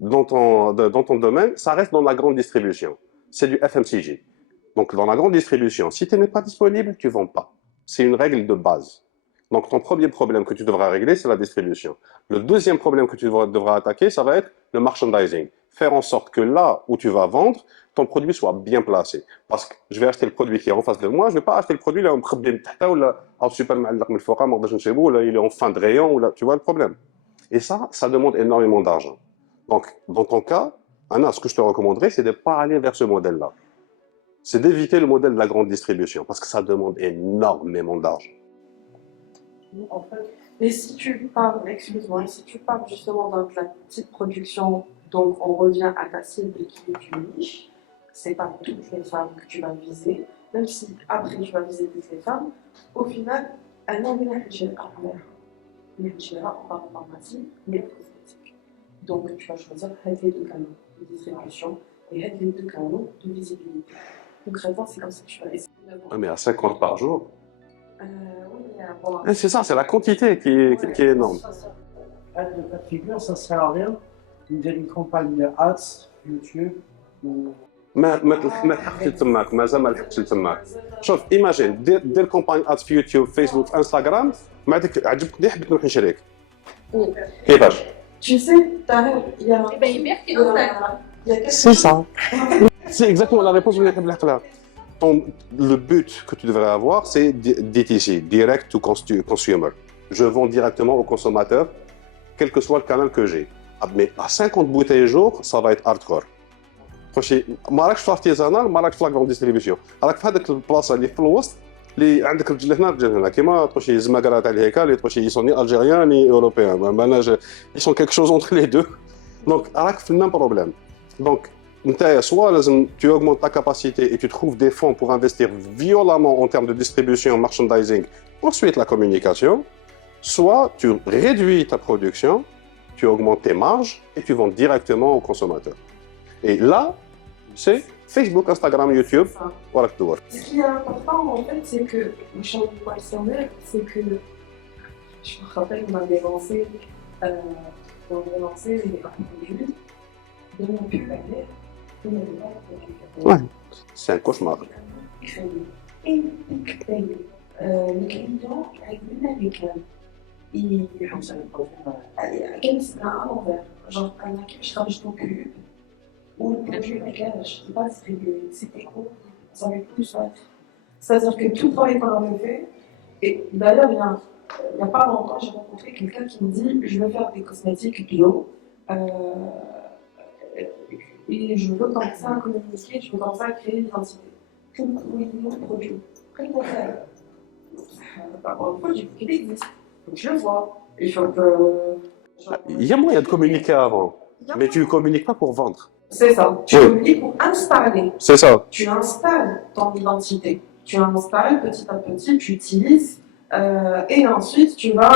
dans ton domaine, ça reste dans la grande distribution. C'est du FMCG. Donc, dans la grande distribution, si tu n'es pas disponible, tu ne vends pas. C'est une règle de base. Donc, ton premier problème que tu devras régler, c'est la distribution. Le deuxième problème que tu devras attaquer, ça va être le merchandising. Faire en sorte que là où tu vas vendre, ton produit soit bien placé. Parce que je vais acheter le produit qui est en face de moi, je ne vais pas acheter le produit là, au supermarché, là, il est en fin de rayon, là, tu vois le problème. Et ça demande énormément d'argent. Donc, dans ton cas, Anna, ce que je te recommanderais, c'est de ne pas aller vers ce modèle-là. C'est d'éviter le modèle de la grande distribution, parce que ça demande énormément d'argent. En fait, mais si tu parles, excuse-moi, si tu parles justement de la petite production, donc on revient à ta cible qui est une niche, c'est pas toutes les femmes que tu vas viser, même si après tu vas viser toutes les femmes, au final, elles n'ont rien en pharmacie, mais cosmétique. Donc tu vas choisir les deux canaux de distribution et les deux canaux de visibilité. Concrètement, c'est comme ça que tu vas essayer d'avoir. Ah, mais à 50 par jour. Oui, bon. C'est ça, c'est la quantité qui est énorme. Aide de cas de figure, ça ne sert à rien. Une campagne ads, YouTube ou. ما لحقتش لتماك مازال ما لحقتش لتماك شوف ايماجين دير كومباني ادز في يوتيوب فيسبوك في انستغرام ما عندك عجبك مليح بدك نروح نشريك كيفاش Tu sais, il y a. Eh ben, il perd qu'il en a. C'est ça. C'est exactement la réponse que je voulais faire. Le but que tu devrais avoir, c'est DTC, Direct to Consumer. Je vends directement au consommateur, quel que soit le canal que j'ai. Mais à 50 bouteilles jour, ça va être hardcore. ما راكش في ارتيزانال ما راكش في لا كرون ديستريبيسيون راك في هذيك البلاصه اللي في الوسط اللي عندك رجل هنا رجل هنا كيما تخشي زماكره تاع الهيكل اللي تخشي يسوني الجيريان ني اوروبيان معناها يسون كيك شوز اونتر لي دو دونك راك في الميم بروبليم دونك انت سوا لازم tu augmentes ta capacité et tu trouves des fonds pour investir violemment en termes de distribution, merchandising, ensuite la communication, soit tu réduis ta production, tu augmentes tes marges et tu vends directement au consommateur. Et là, c'est Facebook, Instagram, YouTube, voilà que tu vois. Ce qui est important, en fait, c'est que le champ du poissonnet, c'est que je me rappelle, on avait lancé les produits de mon pub. Il n'y avait pas de produit KPI. Ouais, c'est un cauchemar. Et les clients, même avec ils حوسوا كان يسمع à l'envers. Genre, un qui travaille ton cube, ou le projet maquillage, c'est pas distribué, c'était cool, ça avait plus soif. C'est-à-dire que tout le travail qu'on avait fait, et d'ailleurs, il n'y a pas longtemps, j'ai rencontré quelqu'un qui me dit je veux faire des cosmétiques bio, et je veux commencer à communiquer, je veux commencer à créer une identité. Quel produit, quel modèle. Pour le produit, il existe. Donc je le vois. Il faut que. Il y a moyen de communiquer avant, mais tu ne communiques pas pour vendre. C'est ça. Tu Oui. communiques pour installer. C'est ça. Tu installes ton identité. Tu installes petit à petit, tu utilises, et ensuite tu vas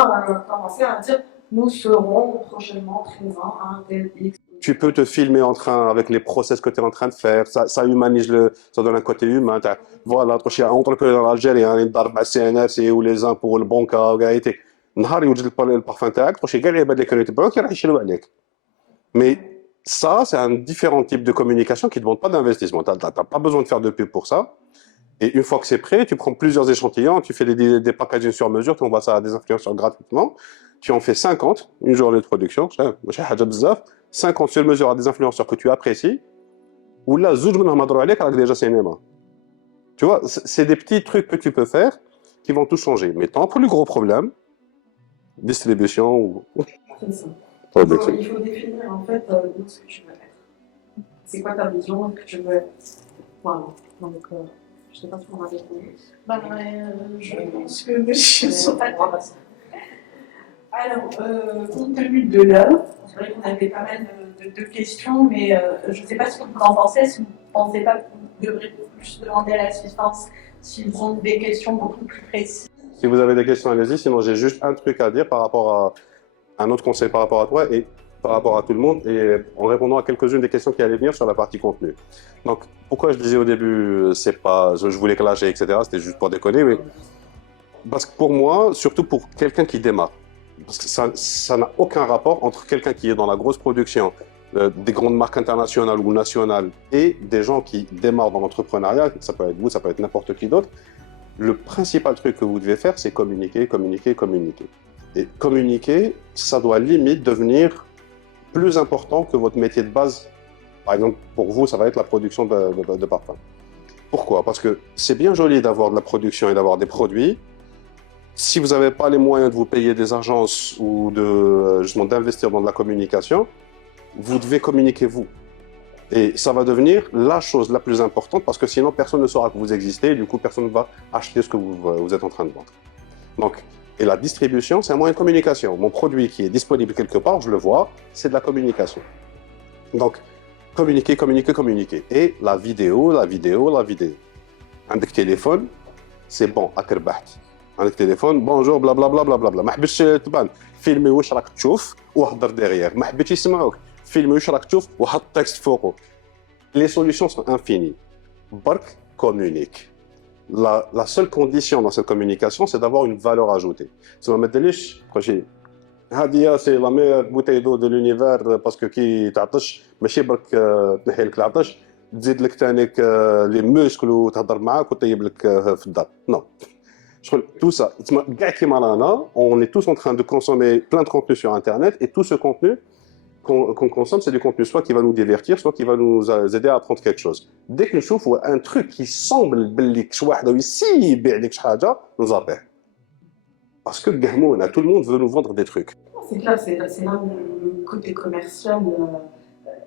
commencer à dire nous serons prochainement présents à un tel X. Tu peux te filmer en train avec les process que tu es en train de faire, ça humanise ça donne un côté humain. Voilà, tu es un entrepreneur algérien, il darbe à CNRC ou les uns pour le bon cas, نهار يوجد البارفان تاعك تخشي كاع العباد اللي كانوا يتبعوك راح يشريو عليك. Mais ça, c'est un différent type de communication qui ne demande pas d'investissement. Tu n'as pas besoin de faire de pub pour ça. Et une fois que c'est prêt, tu prends plusieurs échantillons, tu fais des packaging sur mesure, tu envoies ça à des influenceurs gratuitement. Tu en fais 50, une journée de production, 50 sur mesure à des influenceurs que tu apprécies. Ou là, zouj منهم هضروا عليك راك déjà cinéma. Tu vois, c'est des petits trucs que tu peux faire qui vont tout changer. Mais tant pour le gros problème, distribution ou C'est ça. production. Il faut définir en fait ce que tu veux être. C'est quoi ta vision, ce que tu veux être. Voilà. Donc, je ne sais pas si on a répondu. Je pense que monsieur Sopat. Alors, compte tenu de l'heure, c'est vrai qu'on avait pas mal de questions, mais je ne sais pas ce que vous en pensez. Est-ce que vous ne pensez pas que vous devriez plus demander à l'assistance s'ils ont des questions beaucoup plus précises? Si vous avez des questions, allez-y. Sinon, j'ai juste un truc à dire par rapport à un autre conseil par rapport à toi et par rapport à tout le monde, et en répondant à quelques-unes des questions qui allaient venir sur la partie contenu. Donc, pourquoi je disais au début, c'est pas, je voulais clasher, etc. C'était juste pour déconner, mais parce que pour moi, surtout pour quelqu'un qui démarre, parce que ça n'a aucun rapport entre quelqu'un qui est dans la grosse production, des grandes marques internationales ou nationales, et des gens qui démarrent dans l'entrepreneuriat. Ça peut être vous, ça peut être n'importe qui d'autre. Le principal truc que vous devez faire, c'est communiquer, communiquer, communiquer. Et communiquer, ça doit limite devenir plus important que votre métier de base. Par exemple, pour vous, ça va être la production de parfums. Pourquoi? Parce que c'est bien joli d'avoir de la production et d'avoir des produits. Si vous n'avez pas les moyens de vous payer des agences ou justement d'investir dans de la communication, vous devez communiquer vous. Et ça va devenir la chose la plus importante parce que sinon personne ne saura que vous existez et du coup personne ne va acheter ce que vous êtes en train de vendre. Donc, et la distribution, c'est un moyen de communication. Mon produit qui est disponible quelque part, je le vois, c'est de la communication. Donc, communiquer, communiquer, communiquer. Et la vidéo, la vidéo, la vidéo. Un téléphone, c'est bon, akirbaht. Un téléphone, bonjour, blablabla, blablabla. ما حبيتش تبان فيلمي واش راك تشوف وهضر derrière. ما حبيتش يسمعوك فيلمي واش راك تشوف وحط تكست فوقه. Les solutions sont infinies. Bark communique. La seule condition dans cette communication, c'est d'avoir une valeur ajoutée. Si on met des liches, Hadia, c'est la meilleure bouteille d'eau de l'univers parce que qui تعطش ماشي برك تنحي لك العطش تزيد لك ثانيك لي موسكل وتهضر معاك وطيب لك في الدار. Non. Tout ça, on est tous en train de consommer plein de contenu sur Internet et tout ce contenu qu'on consomme, c'est du contenu soit qui va nous divertir, soit qui va nous aider à apprendre quelque chose. Dès que nous voit un truc qui semble bellik شواحد ويسي يبيع لك شي حاجه nous appelle. Parce que tout le monde veut nous vendre des trucs. C'est clair, c'est là où le côté commercial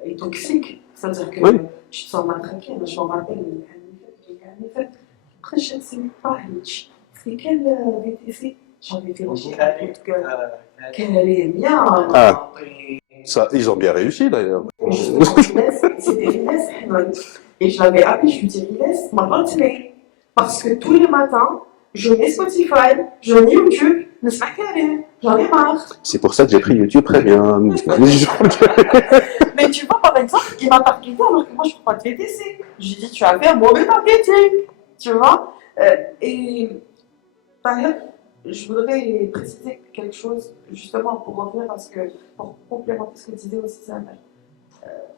est toxique. C'est-à-dire que Oui. tu te sens matraqué. Je me rappelle, en effet, après je ne sais pas, c'est quel VTC? J'avais vérifié qu'elle allait bien. Ah. Ça, ils ont bien réussi d'ailleurs. C'était Riles Ahmed. Et je l'avais appelé, je lui dis Riles, parce que tous les matins, je mets Spotify, je mets YouTube, ne sais pas j'en ai marre. C'est pour ça que j'ai pris YouTube Premium. Mais tu vois, par exemple, il m'a targeté alors que moi je ne prends pas de VTC. Je lui dis, tu as fait un mauvais marketing. Tu vois et d'ailleurs, je voudrais préciser quelque chose, justement, pour revenir à pour complémenter ce que disait aussi Samuel.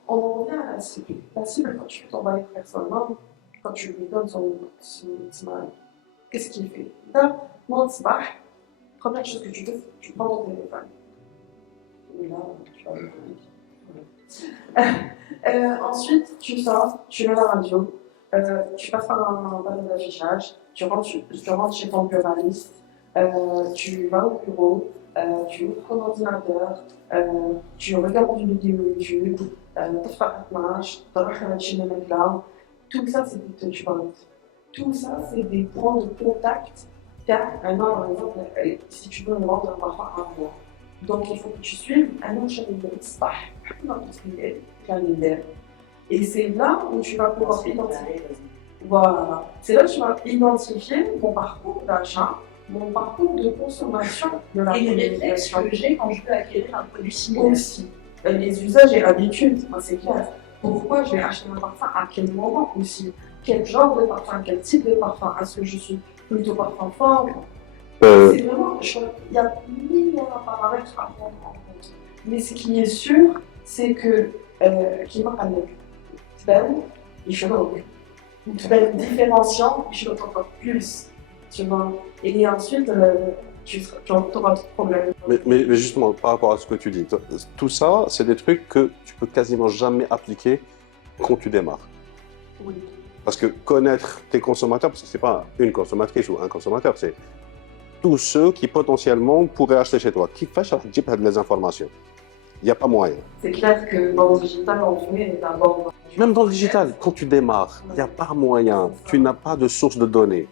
On en revient à la cible. La cible, quand tu t'envoies une personne, quand tu lui donnes son qu'est-ce qu'il fait? Là, moi, c'est pas. Première chose que tu fais, tu prends ton téléphone. Et là, tu vas ensuite, tu sors, tu mets la radio, tu passes par un panneau d'affichage, tu rentres chez ton buraliste, tu vas au bureau, tu ouvres ton ordinateur, tu regardes une vidéo YouTube, tu fais un match, tu vas chez le mec là. Tout ça, c'est des touchpoints. Tout ça, c'est des points de contact. Car un an, par exemple, si tu veux me vendre parfois un mois. Donc, il faut que tu suives un an chez le et c'est là où tu vas pouvoir identifier. Voilà. C'est là où tu vas identifier mon parcours d'achat, mon parcours de consommation de la Et les réflexes que j'ai quand je veux acquérir un produit similaire. aussi. Les usages et habitudes, c'est clair. Pourquoi je vais acheter un parfum, à quel moment aussi, quel genre de parfum, quel type de parfum, est-ce que je suis plutôt parfum fort? C'est vraiment, il y a mille paramètres à prendre en compte. Mais ce qui est sûr, c'est que qui m'a parlé, je différenciant, je le encore plus, tu vois. Et ensuite, tu auras de problème. Mais justement, par rapport à ce que tu dis, tout ça, c'est des trucs que tu peux quasiment jamais appliquer quand tu démarres. Oui. Parce que connaître tes consommateurs, parce que c'est pas une consommatrice ou un consommateur, c'est tous ceux qui potentiellement pourraient acheter chez toi. Qui fait les informations? Il n'y a pas moyen. C'est clair que dans le digital, on fait d'abord. Même dans le digital, quand tu démarres, il n'y a pas moyen. Tu n'as pas de source de données.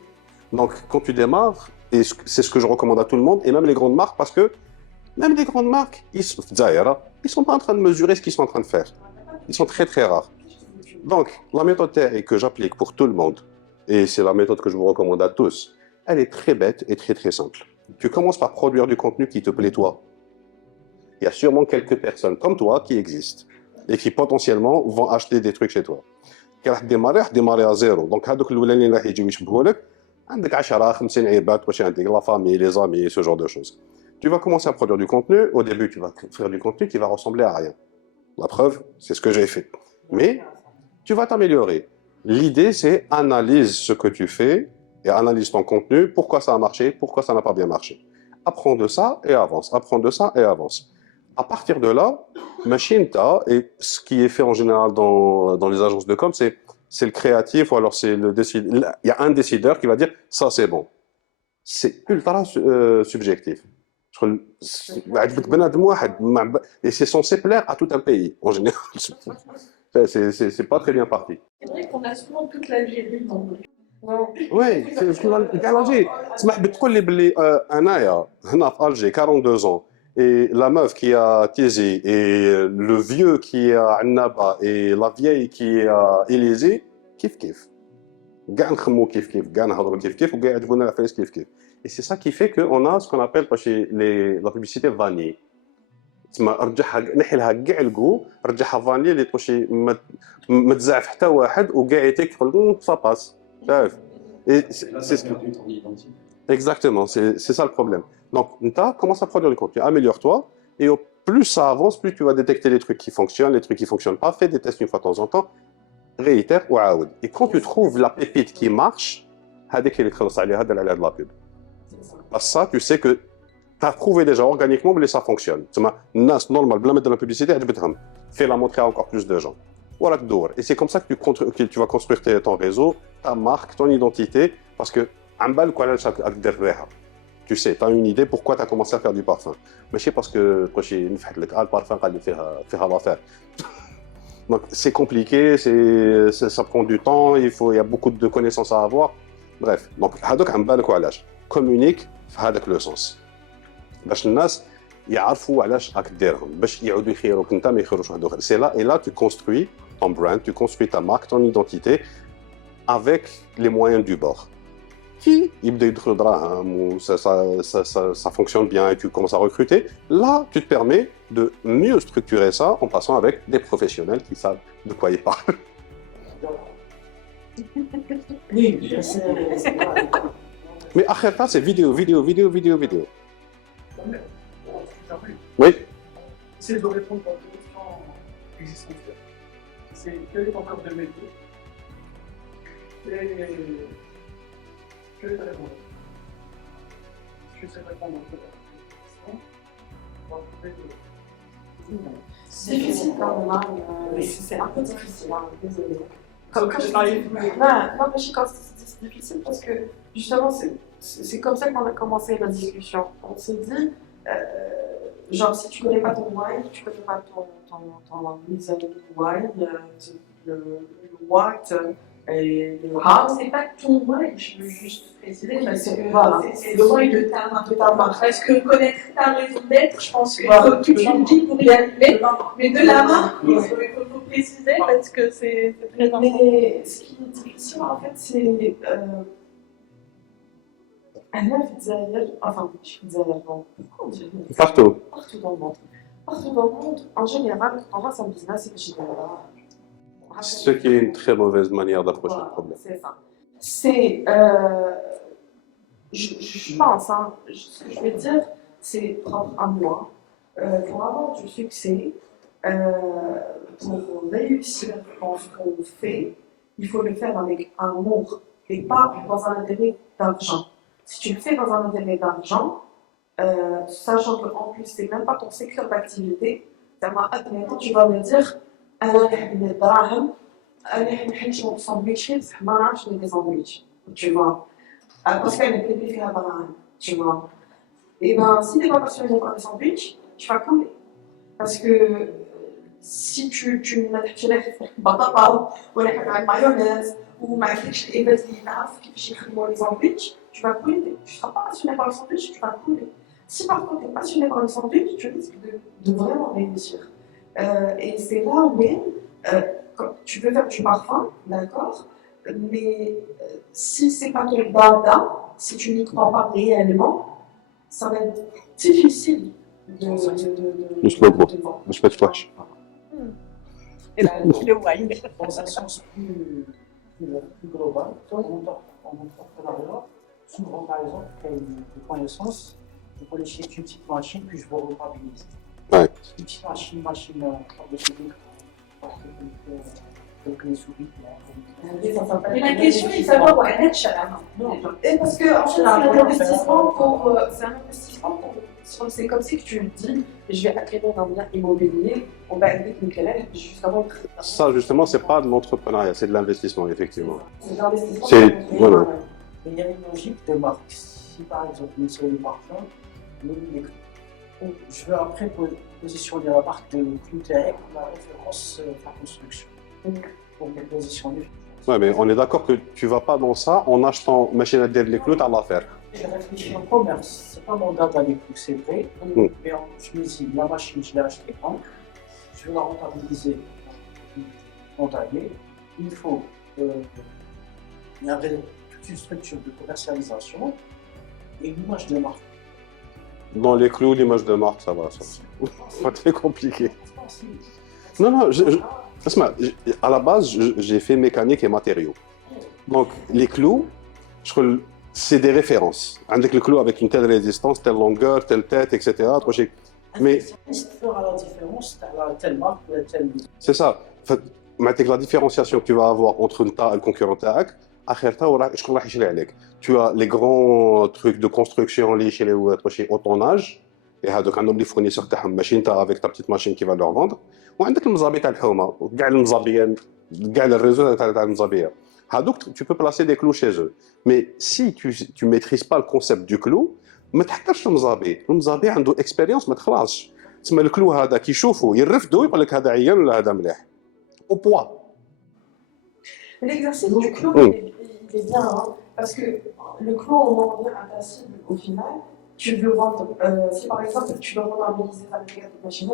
Donc, quand tu démarres, et c'est ce que je recommande à tout le monde, et même les grandes marques, parce que même les grandes marques, ils ne sont pas en train de mesurer ce qu'ils sont en train de faire. Ils sont très très rares. Donc, la méthode TRI que j'applique pour tout le monde, et c'est la méthode que je vous recommande à tous, elle est très bête et très très simple. Tu commences par produire du contenu qui te plaît toi. Il y a sûrement quelques personnes comme toi qui existent et qui potentiellement vont acheter des trucs chez toi. Tu vas démarrer à zéro. Donc, هذوك الاولانيين اللي راح يجيو يشبهوا لك عندك 10 50 عباد باش عندك la famille, les amis, ce genre de choses. Tu vas commencer à produire du contenu. Au début, tu vas faire du contenu qui va ressembler à rien. La preuve, c'est ce que j'ai fait. Mais tu vas t'améliorer. L'idée, c'est analyse ce que tu fais et analyse ton contenu, pourquoi ça a marché, pourquoi ça n'a pas bien marché. Apprends de ça et avance. Apprends de ça et avance. À partir de là, Machinta, et ce qui est fait en général dans les agences de com, c'est le créatif ou alors c'est le décideur. Il y a un décideur qui va dire ça c'est bon. C'est ultra subjectif. Et c'est censé plaire à tout un pays en général. C'est pas très bien parti. C'est vrai qu'on a souvent toute l'Algérie dans le... Oui, تسمح بتقول لي بلي انايا هنا في الجي 42 ans et la meuf qui a Tizi et le vieux qui est à Annaba et la vieille qui est à Élysée كيف كيف كاع نخمو كيف كيف كاع نهضروا كيف كيف وكاع يعجبونا العفايس كيف كيف et c'est ça qui fait que on a ce qu'on appelle la publicité vanille تسمى رجعها نحي لها كاع الكو رجعها فاني اللي تمشي ما تزعف حتى واحد وكاع يتيك يقول سا باس شايف. C'est ce que tu ton identité. Exactement, c'est ça le problème. Donc, tu commence à produire du contenu, améliore-toi, et au plus ça avance, plus tu vas détecter les trucs qui fonctionnent, les trucs qui ne fonctionnent pas, fais des tests une fois de temps en temps, réitère ou aoud. Et quand tu trouves la pépite qui marche, هذيك اللي تخلص عليها دير عليها de la pub. Parce que ça, tu sais que tu as prouvé déjà organiquement que ça fonctionne. تسمى الناس normal بلا ما دير la publicité عجبتهم. Fais la montrer à encore plus de gens. Et c'est comme ça que tu vas construire ton réseau, ta marque, ton identité, parce que tu sais, tu as une idée pourquoi tu as commencé à faire du parfum. Mais c'est parce que le parfum fait l'affaire. Donc c'est compliqué, ça prend du temps, il y a beaucoup de connaissances à avoir. Bref, donc communique dans le sens. باش الناس يعرفوا علاش راك ديرهم باش يعودوا يخيروك انت ما يخيروش واحد اخر. C'est là et là tu construis ton brand, tu construis ta marque, ton identité avec les moyens du bord. Qui يبدا يدخل دراهم و ça fonctionne bien et tu commences à recruter. Là, tu te permets de mieux structurer ça en passant avec des professionnels qui savent de quoi ils parlent. Oui, Mais après ça, c'est vidéo. Oui. Essayez de répondre à des questions existent. C'est que les encore de métier. Et que les répondre. Je sais répondre à cette question. On va trouver C'est difficile quand même, hein, c'est un peu difficile, hein, désolé. Comme je t'arrive. non, mais je sais quand c'est difficile parce que justement, c'est comme ça qu'on a commencé la discussion. On s'est dit, genre, si tu connais pas ton why, tu connais pas ton reason why, le what et le how. C'est pas ton why, je veux juste préciser, parce que Voilà. c'est le why de ta marque. Parce que connaître ta raison d'être, je pense qu'il Voilà. faut que tu le dis pour y arriver, mais de la marque, il faut préciser parce que c'est très important. Mais ce qui est difficile en fait, c'est. أنا في الجزائر enfin مش في الجزائر bon pourquoi on dit Partout. partout dans le monde partout dans le monde en général quand on lance un business c'est باش يدير Ce qui est une très mauvaise manière d'approcher le problème. c'est ça c'est je pense hein, ce que je vais dire c'est propre à moi pour avoir du succès pour réussir dans ce qu'on fait il faut le faire avec amour et pas dans un intérêt d'argent. Si tu le fais dans un intérêt d'argent, sachant qu'en plus, c'est même pas ton secteur d'activité, admettons, tu vas me dire, des sandwichs, tu vois. Parce qu'elle est payée faire tu vois. Et ben, si tu n'es pas passionné par les sandwichs, tu vas couler. Parce que si tu mets batata ou la mayonnaise, ou ma fiche et qui les sandwichs, tu vas couler. Tu ne seras pas passionné par le sandwich, tu vas couler. Si par contre tu es passionné par le sandwich, tu risques de vraiment réussir. Et c'est là où tu veux faire du parfum, d'accord, mais si c'est pas ton dada, si tu n'y crois pas réellement, ça va être difficile de vendre. Je peux te flash. Dans un sens plus global, en entrepreneuriat, souvent par exemple, tu as une connaissance, tu peux aller chez une petite machine, puis je vous repabilise. Ouais. Une petite machine de chimique, avec les souris. Mais la question est de savoir où elle est, Et parce que en fait, c'est un investissement pour. C'est comme si tu dis, je vais acquérir un bien immobilier, on va aider une calèche justement. Ça, justement, c'est pas de l'entrepreneuriat, c'est de l'investissement, effectivement. C'est de l'investissement. Voilà. Il y a une logique de marque. Si par exemple, une série de parfums, je veux après positionner la marque de Cloutec, la référence de la construction. Pour les positionner. Ouais, mais on est d'accord que tu vas pas dans ça en achetant machine à dire les clous à l'affaire. Je réfléchis en commerce, c'est pas mon data les coûts, c'est vrai. Mais je me dis, la machine, je l'ai achetée quand je vais la rentabiliser en taillé. Il faut il y avait toute une structure de commercialisation et une image de marque. Dans les clous, l'image de marque, ça va. C'est pas très compliqué. Non, à la base, j'ai fait mécanique et matériaux. Donc, les clous, c'est des références. Avec le clou avec une telle résistance, telle longueur, telle tête, etc. Mais fera la différence, telle marque ou telle. C'est ça. Avec la différenciation que tu vas avoir entre une ta et le concurrent TAC, tu as les grands trucs de construction chez les hautonnage, et هذوك عندهم لي فورنيسور تاعهم ماشين avec ta petite machine qui va leur vendre, وعندك المزابي تاع الحومه وكاع المزابيين كاع الريزو تاع المزابيه. هذوك tu peux placer des clous chez eux. Mais si tu maîtrises pas le concept du clou, ما تحتاجش المزابي عنده expérience ما تخلصش. تسمى الكلو هذا كيشوفوا يرفدوا يقول لك هذا عيان ولا هذا مليح. Au poids. L'exercice du clou, il est bien, hein, parce que le clou, on en revient à ta cible au final. Tu veux vendre, si par exemple tu veux rentabiliser ta machine,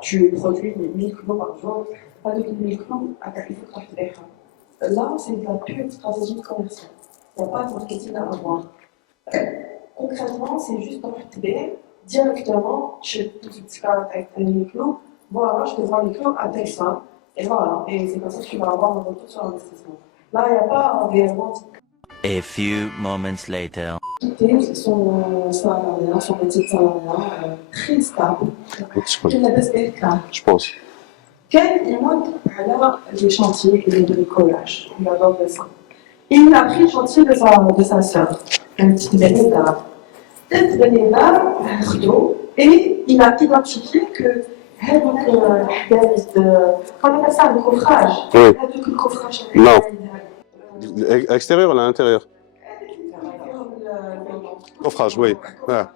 tu produis 1000 clous par jour, pas de 1000 clous, il faut que tu les fasses. Là, c'est de la pure stratégie commerciale. Il n'y a pas de marketing à avoir. Concrètement, c'est juste d'enfiler directement chez tout ce petit cas avec les clous. Voilà, je te vends les clous à tel ça. Et voilà, et c'est comme ça que tu vas avoir un retour sur l'investissement. Là, il n'y a pas réellement. A few moments later. Quitter son métier de salariat très stable. Je pense. كان يموت على les chantiers et le bricolage. Il adore ça. Et il a pris le chantier de sa sœur, une petite Beneda. Cette Beneda, et il a identifié que هذوك الحدائد on appelle ça le coffrage. Oui. هذوك الكوفراج. Non. Extérieur ou à l'intérieur? Coffrage, oui. Ah.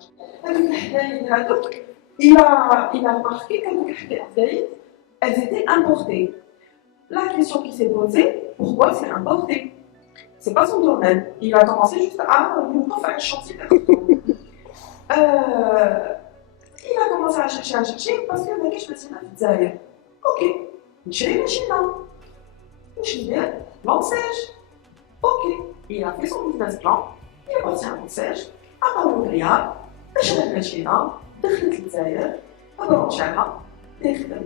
Il a remarqué que les حدائد elles étaient importées. La question qui s'est posée, pourquoi c'est importé? C'est pas son domaine. Il a commencé juste à nous faire un chantier il a commencé à chercher parce que je me suis dit, ok, j'ai une machine, l'enseigne, ok. Il a fait son business plan, il est parti à l'enseigne, à Paris, j'ai une machine, دخلت للجزائر أبرمجها تخدم.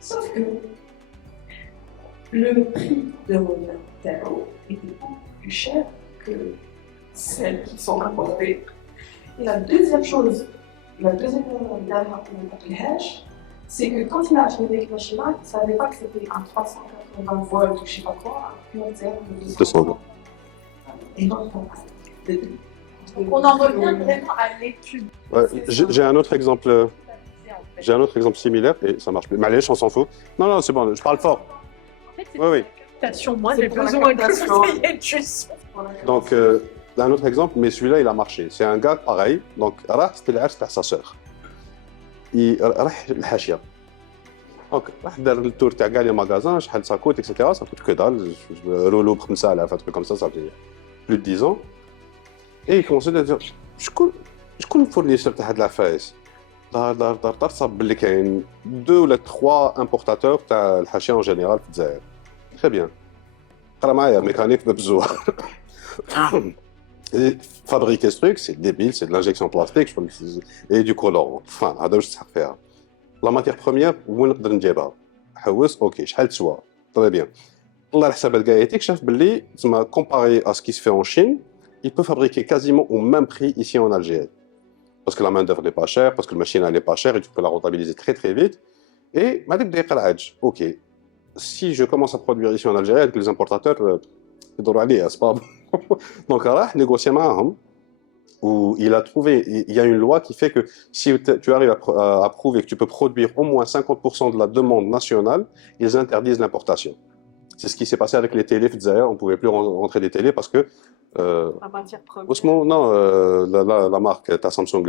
Sauf que le prix de revient d'eau était beaucoup plus cher que celles qui sont importées. Et la deuxième chose, c'est que quand il a acheté des machines, il ne savait pas que c'était un 380 volts ou je ne sais pas quoi, un long terme de 200 volts. Et donc, on en revient vraiment à l'étude. Ouais, j'ai un autre exemple. J'ai un autre exemple similaire et ça marche plus. Malèche, on s'en fout. Non, non, c'est bon, je parle fort. En fait, c'est Oui, oui. captation. Moi, C'est j'ai pour la besoin que captation. vous ayez du son. Donc, un autre exemple, mais celui-là, il a marché. C'est un gars pareil. Donc, c'était l'âge de sa sœur. Il راح الحاشيه. Donc, راح دار التور تاع كاع لي ماغازان شحال ça coûte, etc. Ça coûte que dalle. Rolo ب 5000 un truc comme ça fait plus de 10 ans. Et il commençait à dire شكون الفورنيسور تاع هاد العفايس؟ دار صاب باللي كاين 2 ولا 3 امبورتاتور تاع الحاشيه en général في الجزائر. Très bien. قرا معايا ميكانيك بزوار. Et fabriquer ce truc, c'est débile, c'est de l'injection plastique et du colorant. Enfin, هذا واش تحق فيها. La matière première, وين نقدر نجيبها؟ حوس اوكي شحال تسوى؟ Très bien. طلع الحسابات كاع يكشف باللي تسمى comparé à ce qui se fait en Chine, il peut fabriquer quasiment au même prix ici en Algérie. Parce que la main-d'œuvre n'est pas chère, parce que la machine elle n'est pas chère et tu peux la rentabiliser très très vite. Et ok, si je commence à produire ici en Algérie, avec les importateurs, c'est pas bon. Donc, il a négocié معاهم, où il a trouvé, il y a une loi qui fait que si tu arrives à prouver que tu peux produire au moins 50% de la demande nationale, ils interdisent l'importation. C'est ce qui s'est passé avec les télés. On ne pouvait plus rentrer des télés parce que la matière première. non, la marque, ta Samsung,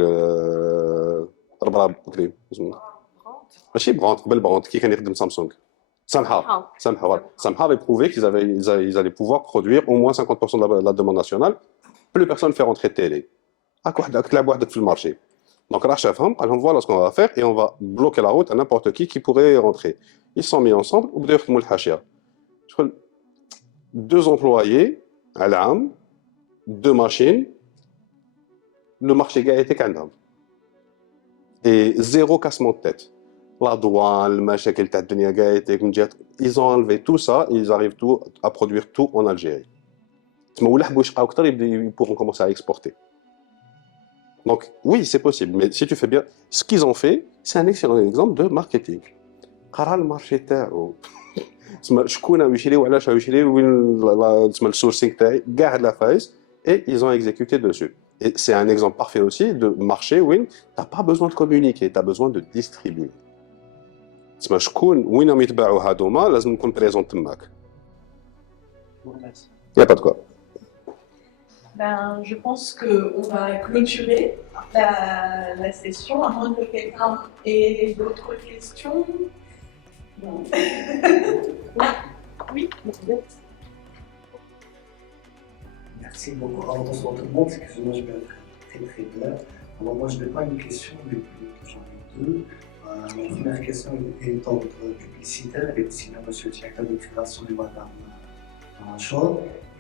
ماشي براند قبل براند كي كان يخدم سامسونج سامحه voilà avait prouvé qu'ils allaient pouvoir produire au moins 50% de la demande nationale. Plus personne fait rentrer de télé. هاك تلعب وحدك في المارشي. Donc راح شافهم قال لهم voilà ce qu'on va faire et on va bloquer la route à n'importe qui pourrait rentrer. Ils se sont mis ensemble وبداو يخدموا الحاشيه. شغل 2 employés à l'âme, 2 machines, le marché a été عندهم. Et 0 cassement de tête. La douane, le مشاكل تاع الدنيا كاع من جهه ils ont enlevé tout ça et ils arrivent tout à produire tout en Algérie. تما ولا حبوا يشقاو اكثر ils pourront commencer à exporter. Donc oui, c'est possible, mais si tu fais bien ce qu'ils ont fait, c'est un excellent exemple de marketing. قرا المارشي تاعو تسمى شكون يشري وعلاش يشري وين تسمى السورسينغ تاعي كاع هاد العفايس et ils ont exécuté dessus. Et c'est un exemple parfait aussi de marché où tu n'as pas besoin de communiquer, tu as besoin de distribuer. تسمى شكون وين يتباعوا هادوما لازم نكون بريزون تماك. Il n'y a pas de quoi. Ben, je pense qu'on va clôturer la session, à moins que quelqu'un ait d'autres questions. Bon. Oui. Merci beaucoup. Alors, bonsoir tout le monde. Excusez-moi, je vais être très très clair. Alors, moi, je n'ai pas une question, mais j'en ai 2. Ma première question est d'ordre publicitaire et destinée à M. le directeur de curation et Madame Chor.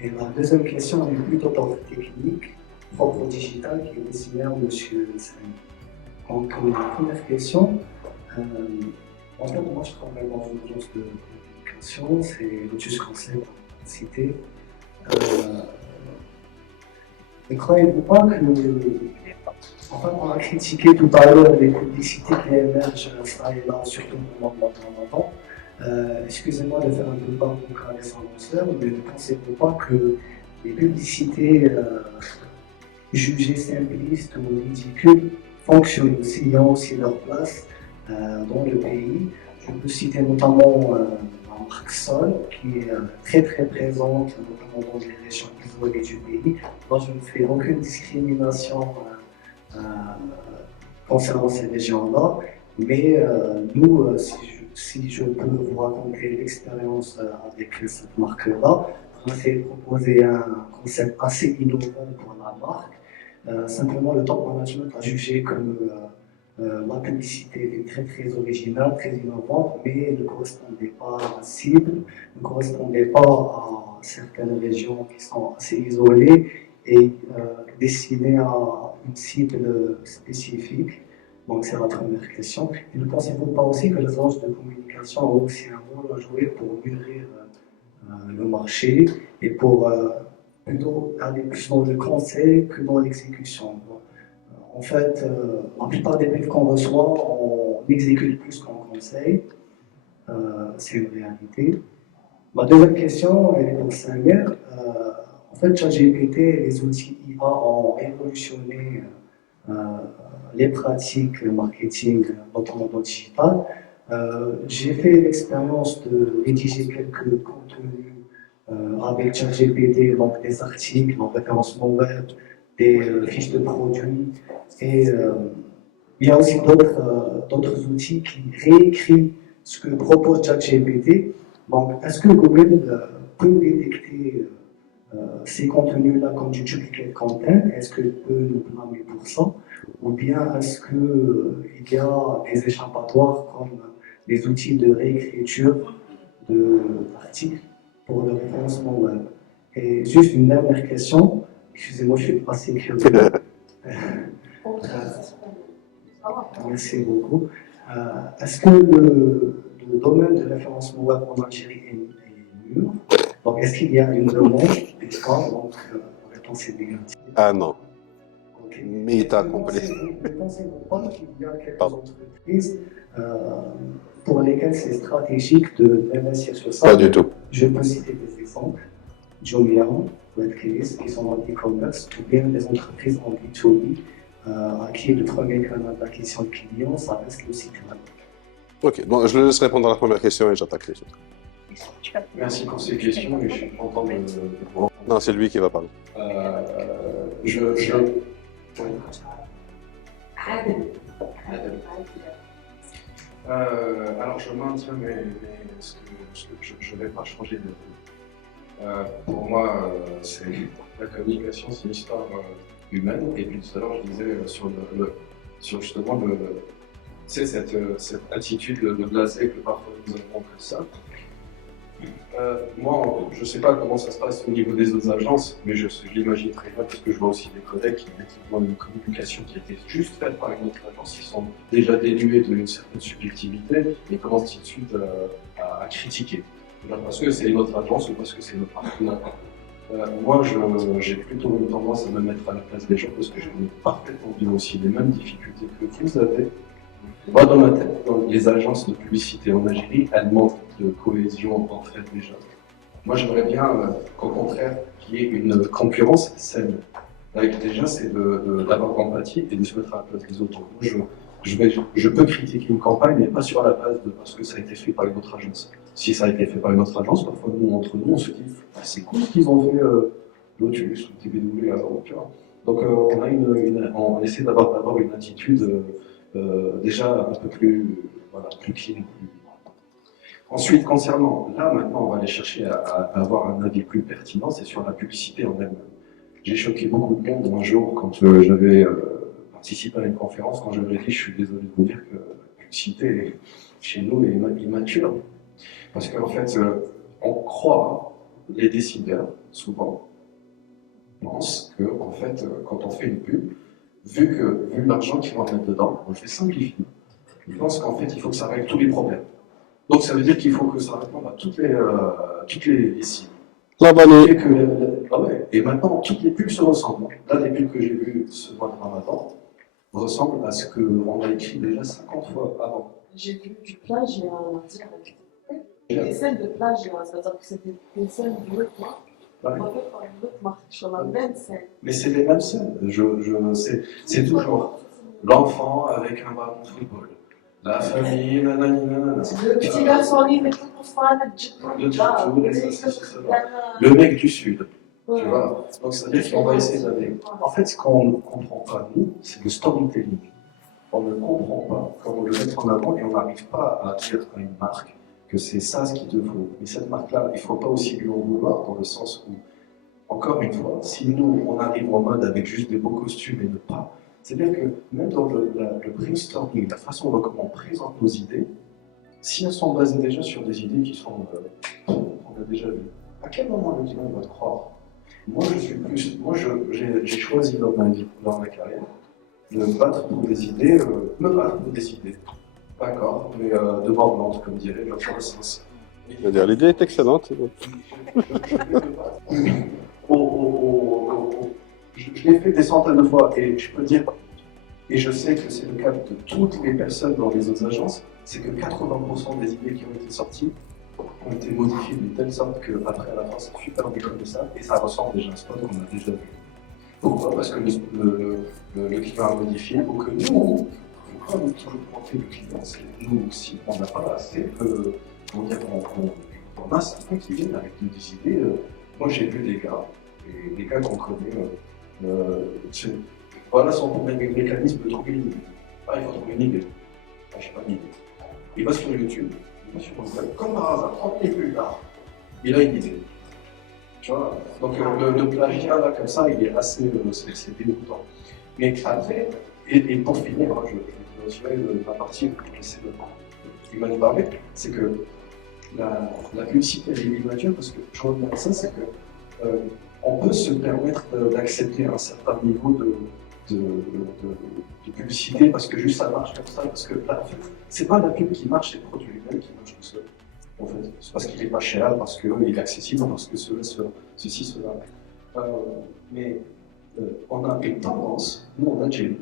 Et ma deuxième question est plutôt d'ordre technique, propre au digital, qui est destinée à M. Saïd. Donc, la première question, en fait, moi, je travaille dans une agence de communication, c'est Lotus Conseil, cité. Ne croyez-vous pas que Enfin, on a critiqué tout à l'heure les publicités qui émergent ça et là, surtout au moment de temps en temps. Excusez-moi de faire un peu de barbe à les annonceurs, mais ne pensez-vous pas que les publicités jugées simplistes ou ridicules fonctionnent aussi, ils ont aussi leur place dans le pays. Je peux citer notamment la marque Sol, qui est très très présente, notamment dans les régions isolées du pays. Moi, je ne fais aucune discrimination concernant ces régions-là, mais nous, si je peux vous raconter l'expérience avec cette marque-là, on a essayé de proposer un concept assez innovant pour la marque. Simplement, le top management a jugé que la publicité était très très originale, très innovante, mais ne correspondait pas à la cible, ne correspondait pas à certaines régions qui sont assez isolées et destinées à une cible spécifique. Donc c'est la première question. Et ne pensez-vous pas aussi que les agences de communication ont aussi un rôle à jouer pour mûrir le marché et pour plutôt aller plus dans le conseil que dans l'exécution? En fait, la plupart des briefs qu'on reçoit, on exécute plus qu'on conseille. C'est une réalité. Ma deuxième question, elle est pour Samuel. En fait, ChatGPT et les outils IA ont révolutionné les pratiques marketing, notamment dans le digital. J'ai fait l'expérience de rédiger quelques contenus avec ChatGPT, donc des articles en référencement web, des fiches de produits. Et il y a aussi d'autres outils qui réécrivent ce que propose ChatGPT. Donc, est-ce que Google peut détecter ces contenus-là comme du duplicate content? Est-ce qu'il peut nous blâmer pour ça? Ou bien est-ce qu'il y a des échappatoires comme des outils de réécriture d'articles pour le référencement web? Et juste une dernière question. Excusez-moi, je suis assez curieux. Merci beaucoup. Est-ce que le domaine de référencement web en Algérie est mûr? Donc, est-ce qu'il y a une demande? Et pas, donc, la réponse est négative. Ah non. Okay. Mais t'as compris. Ne pensez-vous pas qu'il y a quelques entreprises pour lesquelles c'est stratégique d'investir sur ça? Pas du tout. Je peux citer des exemples. Jumia, Redcase, qui sont dans l'e-commerce, ou bien des entreprises en B2B, à qui le premier canal d'acquisition de clients, ça reste le site web. Ok, bon, je le laisse répondre à la première question et j'attaque les autres. Merci pour ces questions et je suis content de vous. Non, c'est lui qui va parler. Alors je maintiens ce que je ne vais pas changer de tout. Pour moi, la communication, c'est une histoire humaine. Et puis tout à l'heure, je disais sur justement cette attitude de blasé que parfois nous avons que ça. Moi, je ne sais pas comment ça se passe au niveau des autres agences, mais je l'imagine très bien parce que je vois aussi des collègues qui ont une communication qui a été juste faite par une autre agence, ils sont déjà dénués d'une certaine subjectivité et commencent tout de suite à critiquer. Parce que c'est une autre agence ou parce que c'est notre partenaire. Moi, j'ai plutôt une tendance à me mettre à la place des gens parce que je connais parfaitement bien aussi les mêmes difficultés que vous avez. Moi, dans ma tête, les agences de publicité en Algérie, elles manquent de cohésion entre elles déjà. Moi, j'aimerais bien qu'au contraire, qu'il y ait une concurrence saine. Déjà, c'est d'avoir l'empathie et de se mettre à la place des autres. Je peux critiquer une campagne, mais pas sur la base de parce que ça a été fait par une autre agence. Si ça a été fait par une autre agence, parfois entre nous, on se dit c'est cool ce qu'ils ont fait Lotus ou TBW alors, tu vois. Donc on essaie d'avoir une attitude déjà un peu plus clean. Ensuite, concernant, là maintenant on va aller chercher à avoir un avis plus pertinent, c'est sur la publicité en elle-même. J'ai choqué beaucoup de monde un jour quand j'avais participé à une conférence, quand je leur ai dit je suis désolé de vous dire que la publicité chez nous est immature. Parce qu'en fait, on croit, les décideurs, souvent, pensent que, en fait, quand on fait une pub, vu l'argent qu'ils vont mettre dedans, on le fait simplifier. Ils pensent qu'en fait, il faut que ça règle tous les problèmes. Donc ça veut dire qu'il faut que ça réponde à toutes les cibles. Et maintenant, toutes les pubs se ressemblent. Là, les pubs que j'ai vues ce mois de Ramadan, ressemble à ce qu'on a écrit déjà 50 fois avant. J'ai vu du plagiat direct. Des scènes de plagiat, c'est-à-dire que c'était des scènes de l'autre. Ouais. En fait, par une autre marque sur la même scène. Mais c'est les mêmes scènes. C'est toujours l'enfant avec un ballon de football. La famille, nanana. Le petit garçon libre et tout pour faire Le mec du Sud. Tu vois. Donc, c'est-à-dire qu'on va essayer d'aller. En fait, ce qu'on ne comprend pas, nous, c'est le storytelling. On ne comprend pas comment le mettre en avant et on n'arrive pas à dire à une marque que c'est ça ce qu'il te faut. Mais cette marque-là, il ne faut pas aussi lui en vouloir dans le sens où, encore une fois, si nous, on arrive en mode avec juste des beaux costumes et ne pas. C'est-à-dire que même dans le brainstorming, la façon dont on présente nos idées, si elles sont basées déjà sur des idées qui sont qu'on a déjà vues, à quel moment le client va te croire? Moi, j'ai choisi dans ma carrière, de me battre pour des idées, D'accord, mais de mort blanche, comme dirait George Brassens. L'idée est excellente. Je l'ai fait des centaines de fois et je peux dire, et je sais que c'est le cas de toutes les personnes dans les autres agences, c'est que 80% des idées qui ont été sorties ont été modifiées de telle sorte qu'après à la fin c'est super méconnaissable et ça ressemble déjà à un spot qu'on a déjà vu. Pourquoi? Parce que le client a modifié ou que nous, pourquoi nous toujours planter le client? C'est nous aussi, on n'a pas assez, on a certains qui viennent avec des idées. Moi j'ai vu des gars qu'on connaît, voilà son mécanisme de trouver une idée. Ah, il faut trouver une idée. Ah, je n'ai pas d'idée. Il va sur YouTube, il va sur Google, comme par hasard, 30 minutes plus tard, il a une idée. Tu vois, donc le plagiat là comme ça, il est assez, c'est dégoûtant. Mais après, et pour finir, hein, je dirais ma partie que j'essaie de m'en parler, c'est que la publicité elle est immature parce que je reviens à ça, c'est que on peut se permettre d'accepter un certain niveau de publicité parce que juste ça marche comme ça, parce que là, en fait, c'est pas la pub qui marche, c'est le produit lui-même qui marche tout seul. En fait, c'est parce qu'il est pas cher, parce qu'il est accessible, parce que ceci, cela. Mais on a une tendance, nous on a Jelly,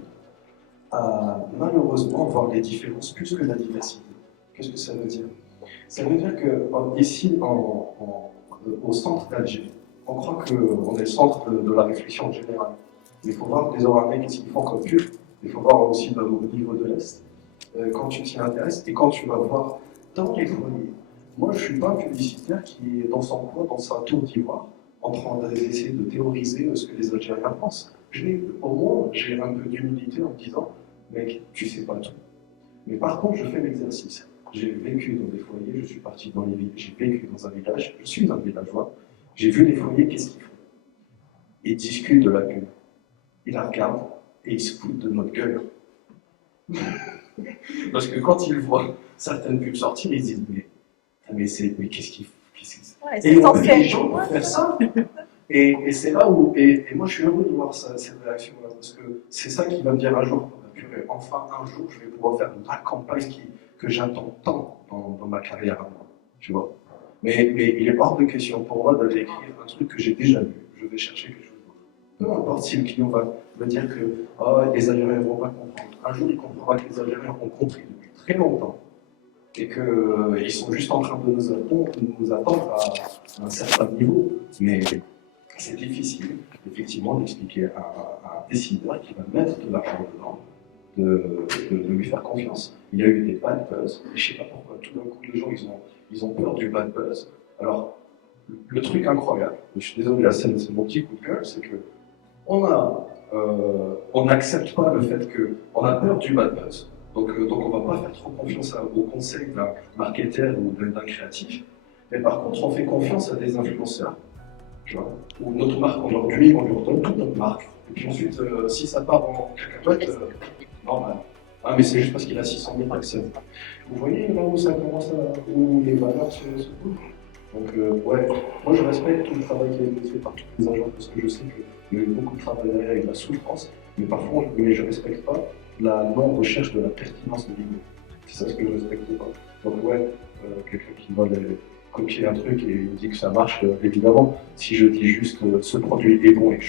à malheureusement voir les différences plus que la diversité. Qu'est-ce que ça veut dire? Ça veut dire que ici, au centre d'Alger, on croit qu'on est le centre de la réflexion générale. Mais il faut voir les Oranais, qu'est-ce qu'ils font comme pub. Il faut voir aussi au niveau de l'Est, quand tu t'y intéresses et quand tu vas voir dans les foyers. Moi, je ne suis pas un publicitaire qui est dans son coin, dans sa tour d'ivoire, en train d'essayer de théoriser ce que les Algériens pensent. Au moins, j'ai un peu d'humilité en me disant, mec, tu sais pas tout. Mais par contre, je fais l'exercice. J'ai vécu dans des foyers, je suis parti dans les villes, j'ai vécu dans un village, je suis un villageois, j'ai vu les foyers, qu'est-ce qu'ils font? Ils discutent de la pub. Ils la regardent et ils se foutent de notre gueule. Parce que quand ils voient certaines pubs sortir, ils se disent, mais qu'est-ce qu'ils font? Ouais, Et on veut les gens pour faire ça. Et c'est là où, et moi je suis heureux de voir cette réaction-là, parce que c'est ça qui va me dire un jour, purée, enfin un jour je vais pouvoir faire la campagne que j'attends tant dans ma carrière à moi, tu vois. Mais il est hors de question pour moi d'aller écrire un truc que j'ai déjà vu, je vais chercher quelque chose d'autre. Peu importe si le client va me dire que les Algériens ne vont pas comprendre. Un jour il comprendra que les Algériens ont compris depuis très longtemps et qu'ils sont juste en train de nous attendre à un certain niveau. Mais c'est difficile, effectivement, d'expliquer à un décideur qui va mettre de l'argent dedans, de lui faire confiance. Il y a eu des bad buzz, et je ne sais pas pourquoi, tout d'un coup, les gens, ils ont peur du bad buzz. Alors, le truc incroyable, je suis désolé, c'est mon petit coup de gueule, c'est que on n'accepte pas le fait qu'on a peur du bad buzz. Donc on ne va pas faire trop confiance au conseil d'un marketeur ou d'un créatif. Mais par contre, on fait confiance à des influenceurs. Tu vois, ou notre marque aujourd'hui, on lui redonne toute notre marque. Et puis ensuite, si ça part en cacahuète, normal. Ah, mais c'est juste parce qu'il a 600 000 personnes. Vous voyez là où ça commence où les valeurs se bougent. Donc, ouais, moi je respecte tout le travail qui a été fait par tous les agents parce que je sais qu'il y a eu beaucoup de travail derrière et de la souffrance. Mais par contre, je ne respecte pas la non-recherche de la pertinence de l'idée. C'est ça ce que je ne respecte pas. Donc, ouais, quelqu'un qui va copier un truc et il dit que ça marche, évidemment. Si je dis juste ce produit est bon et que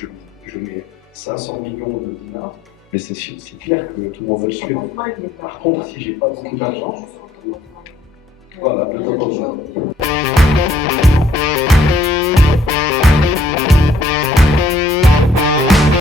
je mets 500 millions de dinars, mais c'est clair que tout le monde veut le suivre. Par contre, si j'ai pas beaucoup d'argent, voilà, le top of mind.